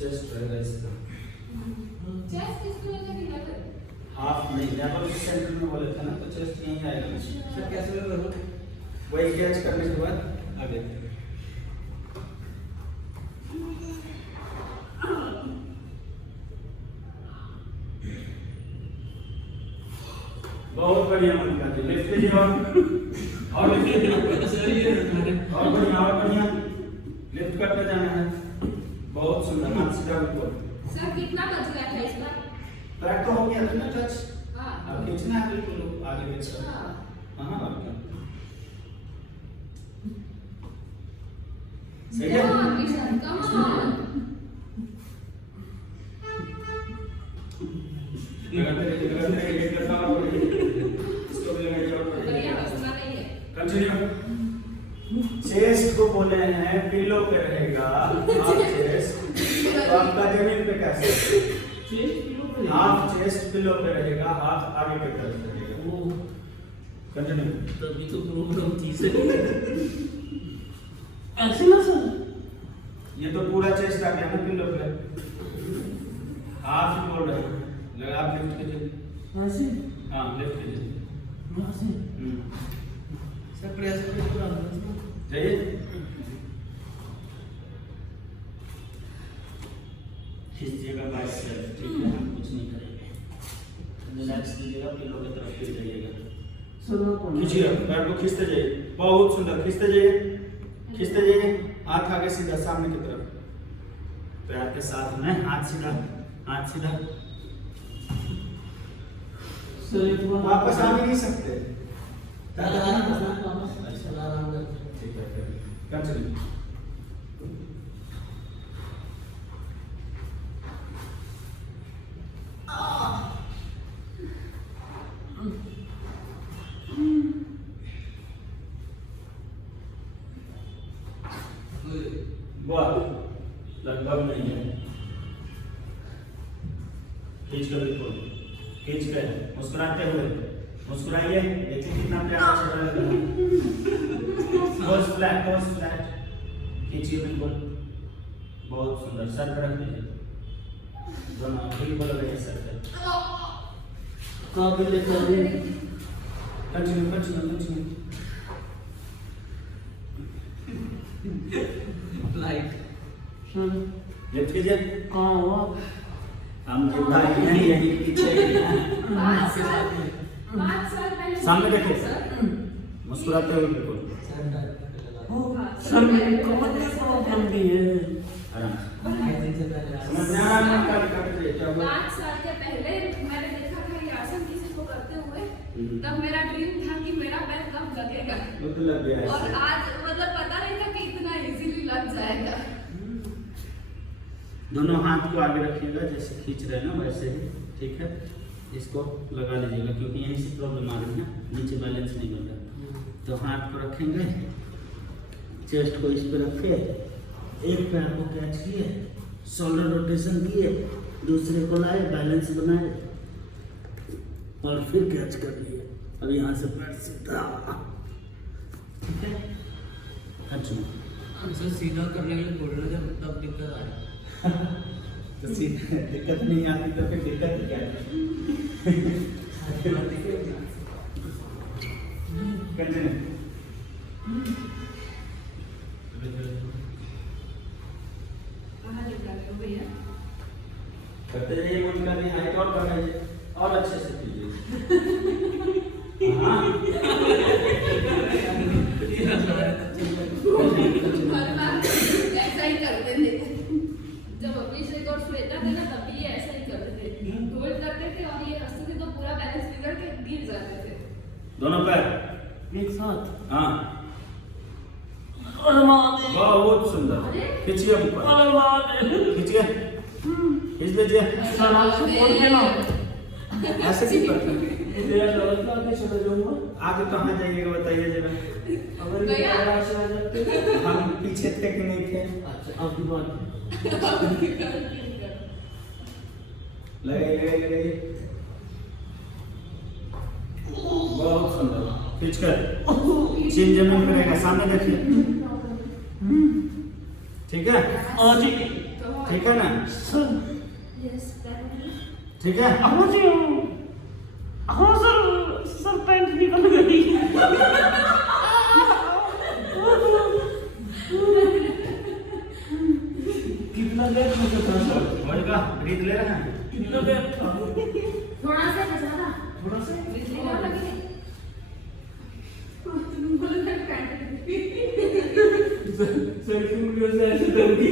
चेस्ट रहेगा इसका, चेस्ट इसको लगा के लगा। हाफ नहीं, लेवल सेंटर में बोले थे ना, तो चेस्ट यहीं आएगा। सर कैसे करो? वही कैच करने के बाद आगे, बहुत बढ़िया मन का, लिफ्ट कीजिए और लिफ्ट कीजिए, सर ये और बढ़िया लिफ्ट करते जाना है, बहुत सुंदर, हाथ सीधा ऊपर। सर कितना बच गया था इस बार? पैर तो हो गया था ना टच, हाँ। अब खींचना है बिल्कुल आगे पीछे। हाँ। हाँ और क्या, सही है? Come on, Kishan, come on. लगाते रहिए, एक लता और इसको भी लगाइए और बढ़िया हंसना नहीं है। कंटिन्यू। चेस्ट को बोले हैं पिलो पे रहेगा, हाफ चेस्ट, तो आपका जमीन पे कैसे? हाफ चेस्ट पिलो पे रहेगा, हाफ आगे की तरफ रहेगा। वो कंटिन्यू। तभी तो प्रॉब्लम थी सर। ऐसे ना सर, ये तो पूरा चेस्ट आ गया ना पिलो पे, हाफ ही बोल रहे हैं, लगा आप लिफ्ट कीजिए, ऐसे हाँ लिफ्ट कीजिए, ऐसे सर प्रेस करके पूरा जाइए, खींचिएगा बाइसेप, ठीक है, हम कुछ नहीं करेंगे, रिलैक्स कीजिएगा, पिलो की तरफ फिर जाइएगा, सर खींचिए, पैर को खींचते जाइए, बहुत सुंदर, खींचते जाइए, खींचते जाइए, हाथ आगे सीधा सामने की तरफ, पैर के साथ में हाथ सीधा, हाथ सीधा, सर एक बार वापस आ भी नहीं सकते, ठीक है, फिर कंटिन्यू। लगभग नहीं है, खींच कर बिल्कुल, खींच कर, मुस्कुराते हुए, मुस्कुराइए, देखिए कितना प्यारा चेहरा लग रहा है, टोस फ्लैट, खींचिए बिल्कुल, बहुत सुंदर, सर पर रख दीजिए, दोनों बिल्कुल लगाइए सर पे, काबिल तारीफ। कंटिन्यू, लाइट सर लिफ्ट कीजिए, कहाँ हुआ? हम जो भाई हैं यही पीछे ही हैं। पास 5 साल पहले सामने देखिए। सर। मुस्कुराते हुए बिल्कुल सर मेरे को प्रॉब्लम भी है। आराम से। ढाई दिन से पहले समझ में आ रहा है क्या दिक्कत है? क्या हुआ? 5 साल के पहले मैंने देखा था ये आसन किसी को करते हुए, तब मेरा ड्रीम था कि मेरा पैर कब लगेगा, वो तो लग गया और है। आज मतलब पता नहीं था कि इतना इजीली लग जाएगा। दोनों हाथ को आगे रखिएगा, जैसे खींच रहे हैं ना वैसे ही, ठीक है। इसको लगा लीजिएगा क्योंकि यहीं से प्रॉब्लम आ रही है, नीचे बैलेंस नहीं बन रहा। तो हाथ को रखेंगे, चेस्ट को इस पे रखे, एक पैर को कैच किए, शोल्डर रोटेशन किए, दूसरे को लाए, बैलेंस बनाए और फिर कैच कर लिए। अब यहाँ से पैर सीधा, ठीक है। अच्छा सर सीधा करने के लिए बोल रहे थे तब दिक्कत आ रही तो सीधा दिक्कत नहीं आती तो फिर दिक्कत क्या है? कंटिन्यू। कहाँ झुक रहे हो भैया? करते रहिए, मुझका भी हाइट और बढ़ाइए और अच्छे से कीजिए। हाँ हर बार ऐसा ही करते थे। जब अभिषेक और श्वेता थे ना तब भी ये ऐसा ही करते थे, होल्ड करते थे और ये हंसते थे तो पूरा बैलेंस बिगड़ के गिर जाते थे। दोनों पैर एक साथ। हाँ अरे महादेव। बहुत सुंदर। खींचिए ऊपर, अरे महादेव। खींचिए, खींच लीजिए। सर आप सपोर्ट के ना। ऐसे क्यों करते हैं? मेरा गलत ना आगे चला जाऊंगा। आगे कहाँ जाइएगा बताइए जरा। अगर ये गया। आवाज आ जाते हम पीछे थे कि नहीं थे? अच्छा अब की बात लगाइए लगाइए लगाइए। बहुत सुंदर। खींच कर चिन जमीन पर रहेगा, सामने देखिए, ठीक है। हाँ जी ठीक है ना? सर। यस ठीक है। हाँ जी हाँ सर। सर पैंट निकल गई। कितना देर मुझे होएगा, ब्रीथ ले रहे हैं। कितना देर थोड़ा सा ज्यादा, थोड़ा सा बिजली ना लगे। तुम बोलो ना पैंट। सेल्फी वीडियो से ऐसे करूंगी।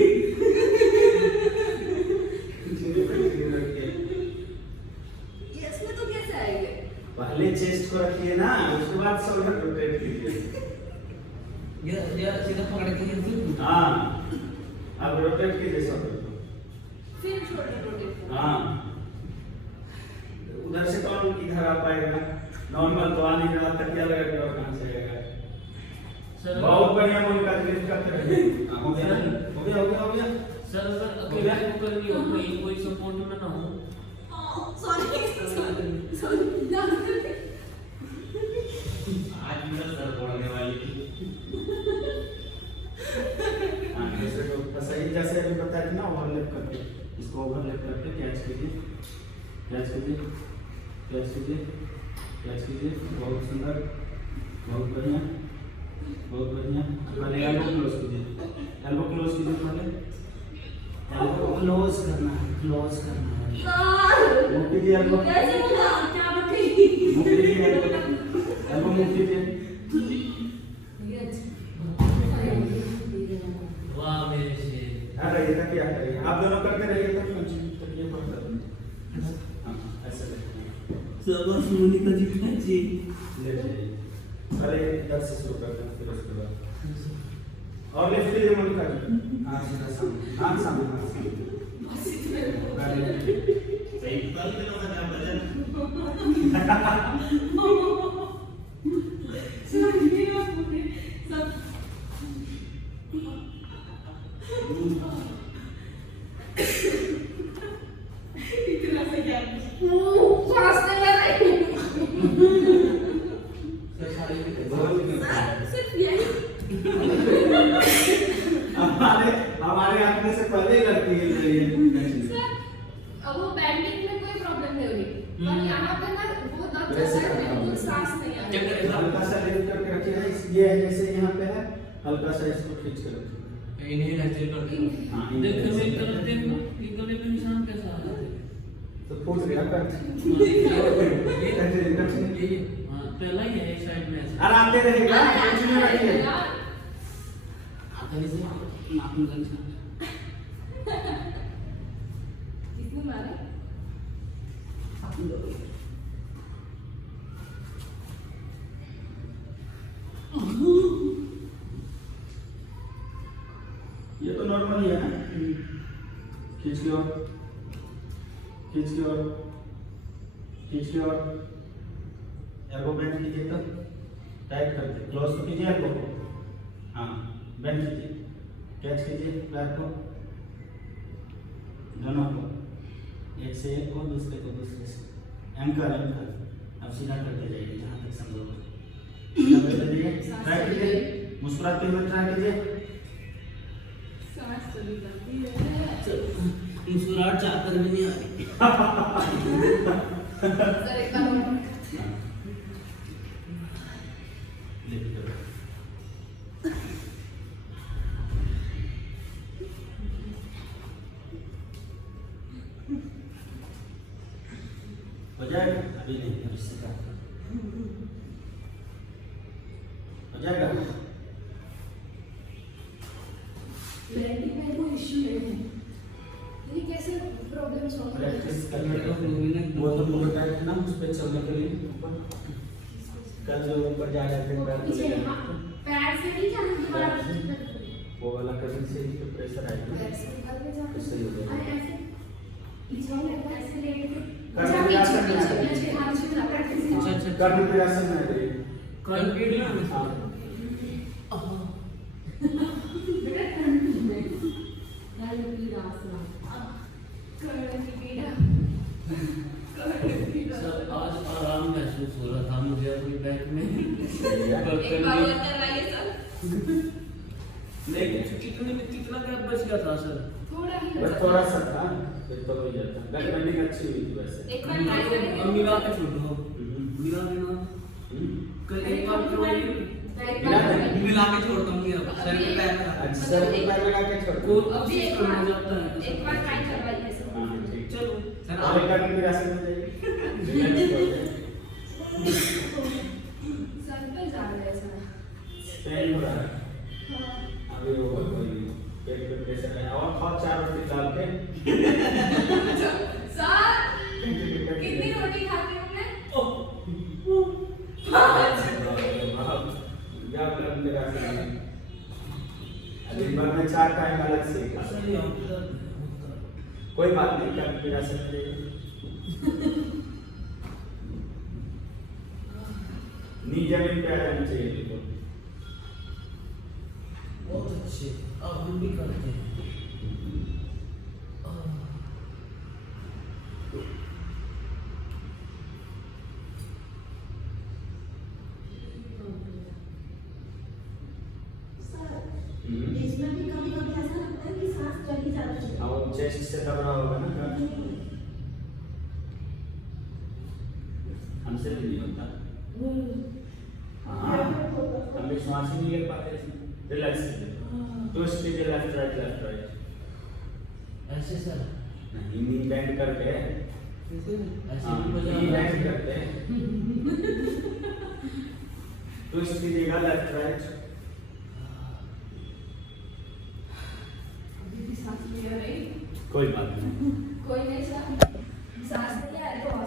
इसमें तो कैसे आएंगे? पहले चेस्ट को रखिए ना, उसके बाद शोल्डर रोटेट कीजिए। ये सीधा पकड़ के ये हाँ अब रोटेट कीजिए शोल्डर को। फिर शोल्डर रोटेट। हाँ उधर से कौन इधर आ पाएगा? नॉर्मल तो आ नहीं रहा, तकिया लगा के और कहाँ से आएगा? सर बहुत बढ़िया मोनिका, लिफ्ट करते रहिए। हाँ, हो गया ना? हो गया हो गया हो गया। सर अगर अकेले को कर रही हो कोई सपोर्ट में ना हो। सॉरी आज मेरा सर पड़ने वाली। हाँ जैसे तो सही, जैसे अभी बताया था ना, ओवरलैप करके, इसको ओवरलैप करके कैच कीजिए, कैच कीजिए, कैच कीजिए, कैच कीजिए। बहुत सुंदर, बहुत बढ़िया, बहुत बढ़िया। पहले एल्बो क्लोज कीजिए, एल्बो क्लोज कीजिए। पहले एल्बो क्लोज करना है, क्लोज करना है। मुंह कीजिए एल्बो, कैसे होगा? क्या बताइए? मुंह कीजिए एल्बो, एल्बो मुंह कीजिए। वाह मेरे शेर। हाँ रहिए, तकिया करिए, आप दोनों करते रहिए तब कुछ तकिया पड़ता है। हाँ ऐसे देखिए। शाबाश मोनिका जी जी। ले जाइए, पहले इधर से शुरू करते हैं, फिर उसके बाद और लिफ्ट कीजिए मोनिका जी। हाँ सीधा सामने, हाँ सामने, हाँ सामने। सही पल के लोग क्या वजन। इतना से क्या? फास्ट लग रहा है। सर सारे सिर्फ यही। हमारे आंखों से पहले ही लगती है ये सर, अब वो बैंडिंग में कोई प्रॉब्लम नहीं होगी, पर यहाँ पे ना वो दर्द वैसे होता है, करना बिल्कुल होगा। सांस नहीं आ रही है। हल्का सा लिफ्ट करके रखिए, ये है जैसे यहाँ पे है, हल्का सा इसको खींच कर रखिए। इन्हें ऐसे करते हैं। हाँ देखो इनके मैं ऐसे। करते हैं ये गले पे निशान कैसा आ रहा है। तो फूट गया कर हाँ पहला ही है एक साइड में ऐसा आराम दे रहेगा कंटिन्यू रखिए आगे से नाखून गन से किसने मारा? ये तो नॉर्मल ही है ना खींच के और खींच के और खींच के और एल्बो बेंड कीजिए तो टाइट करके क्लोज तो कीजिए एल्बो को हाँ बेंड कीजिए कैच कीजिए पैर को दोनों को एक से एक को दूसरे से एंकर एंकर अब सीधा करते जाइए जहाँ तक संभव हो सीधा करते जाइए ट्राई कीजिए मुस्कुराते हुए ट्राई कीजिए सांस चली जाती है। मुस्कुराहट चाहकर भी नहीं आ रही सर एक बार और हो जाएगा अभी नहीं अभी सीधा हो जाएगा ब्लेंडिंग में कोई इश्यू नहीं है। ये कैसे प्रॉब्लम सॉल्व प्रैक्टिस करने लड़का का को भी वो तो प्रोटोटाइप है ना उस पे चलने के लिए ऊपर कल जो ऊपर जा रहे थे पैर पीछे को हाँ, पैर से नहीं जाना तुम्हारा वो वाला करने से ही तो प्रेशर आएगा पैर से ऊपर में जाना सही हो जाएगा। अरे ऐसे पीछे लगता है ऐसे लेट के कर अच्छा भी आ पीछे सकते हैं। पीछे हाँ पीछे ना प्रैक्टिस अच्छा अच्छा कर्म क्रियासन में है कंप्लीट ना हाँ सर आज आराम महसूस हो रहा था मुझे अपनी बैक में एक बार और करवाइए सर लेकिन कितना गैप बच गया था सर थोड़ा ही बस थोड़ा सा था फिर तो हो जाता बैक बेंडिंग अच्छी हुई थी वैसे एक बार ट्राई करेंगे अब मिला के छोड़ो मिला देना कल एक बार करवाइए मिला के छोड़ता हूँ अब सर के पैर में अच्छा सर को पैर लगा के छोड़ को दो अभी एक करना बार जाता है एक बार ट्राई करवाइए सर हाँ ठीक चलो सर और एक कर्म क्रियासन में जाइए रिलैक्स हो जाए सर पे जा रहा है सर पेन हो रहा है हाँ अभी वो कोई पेट पे प्रेशर है और खाओ 4 रोटी डाल के सर कितनी रोटी खाते हो मैं क्या कर्म क्रियासन में दिन भर में 4 टाइम अलग से खा सर ये होता कोई बात नहीं कर्म क्रियासन में नी जमीन पे आ जानी चाहिए बिल्कुल बहुत अच्छे अब हम भी करते हैं इसमें भी कभी कभी ऐसा लगता है कि सांस चली जाती है। और चेस्ट से दब रहा होगा ना हमसे भी नहीं होता हाँ हम भी श्वास ही नहीं ले पाते इसमें रिलैक्स कीजिए ट्विस्ट कीजिए लेफ्ट राइट ऐसे सर नहीं नी बेंड करके ऐसे हाँ भी नी बजा बेंड करते ट्विस्ट कीजिएगा लेफ्ट राइट अभी भी सांस क्लियर है कोई बात नहीं कोई नहीं सर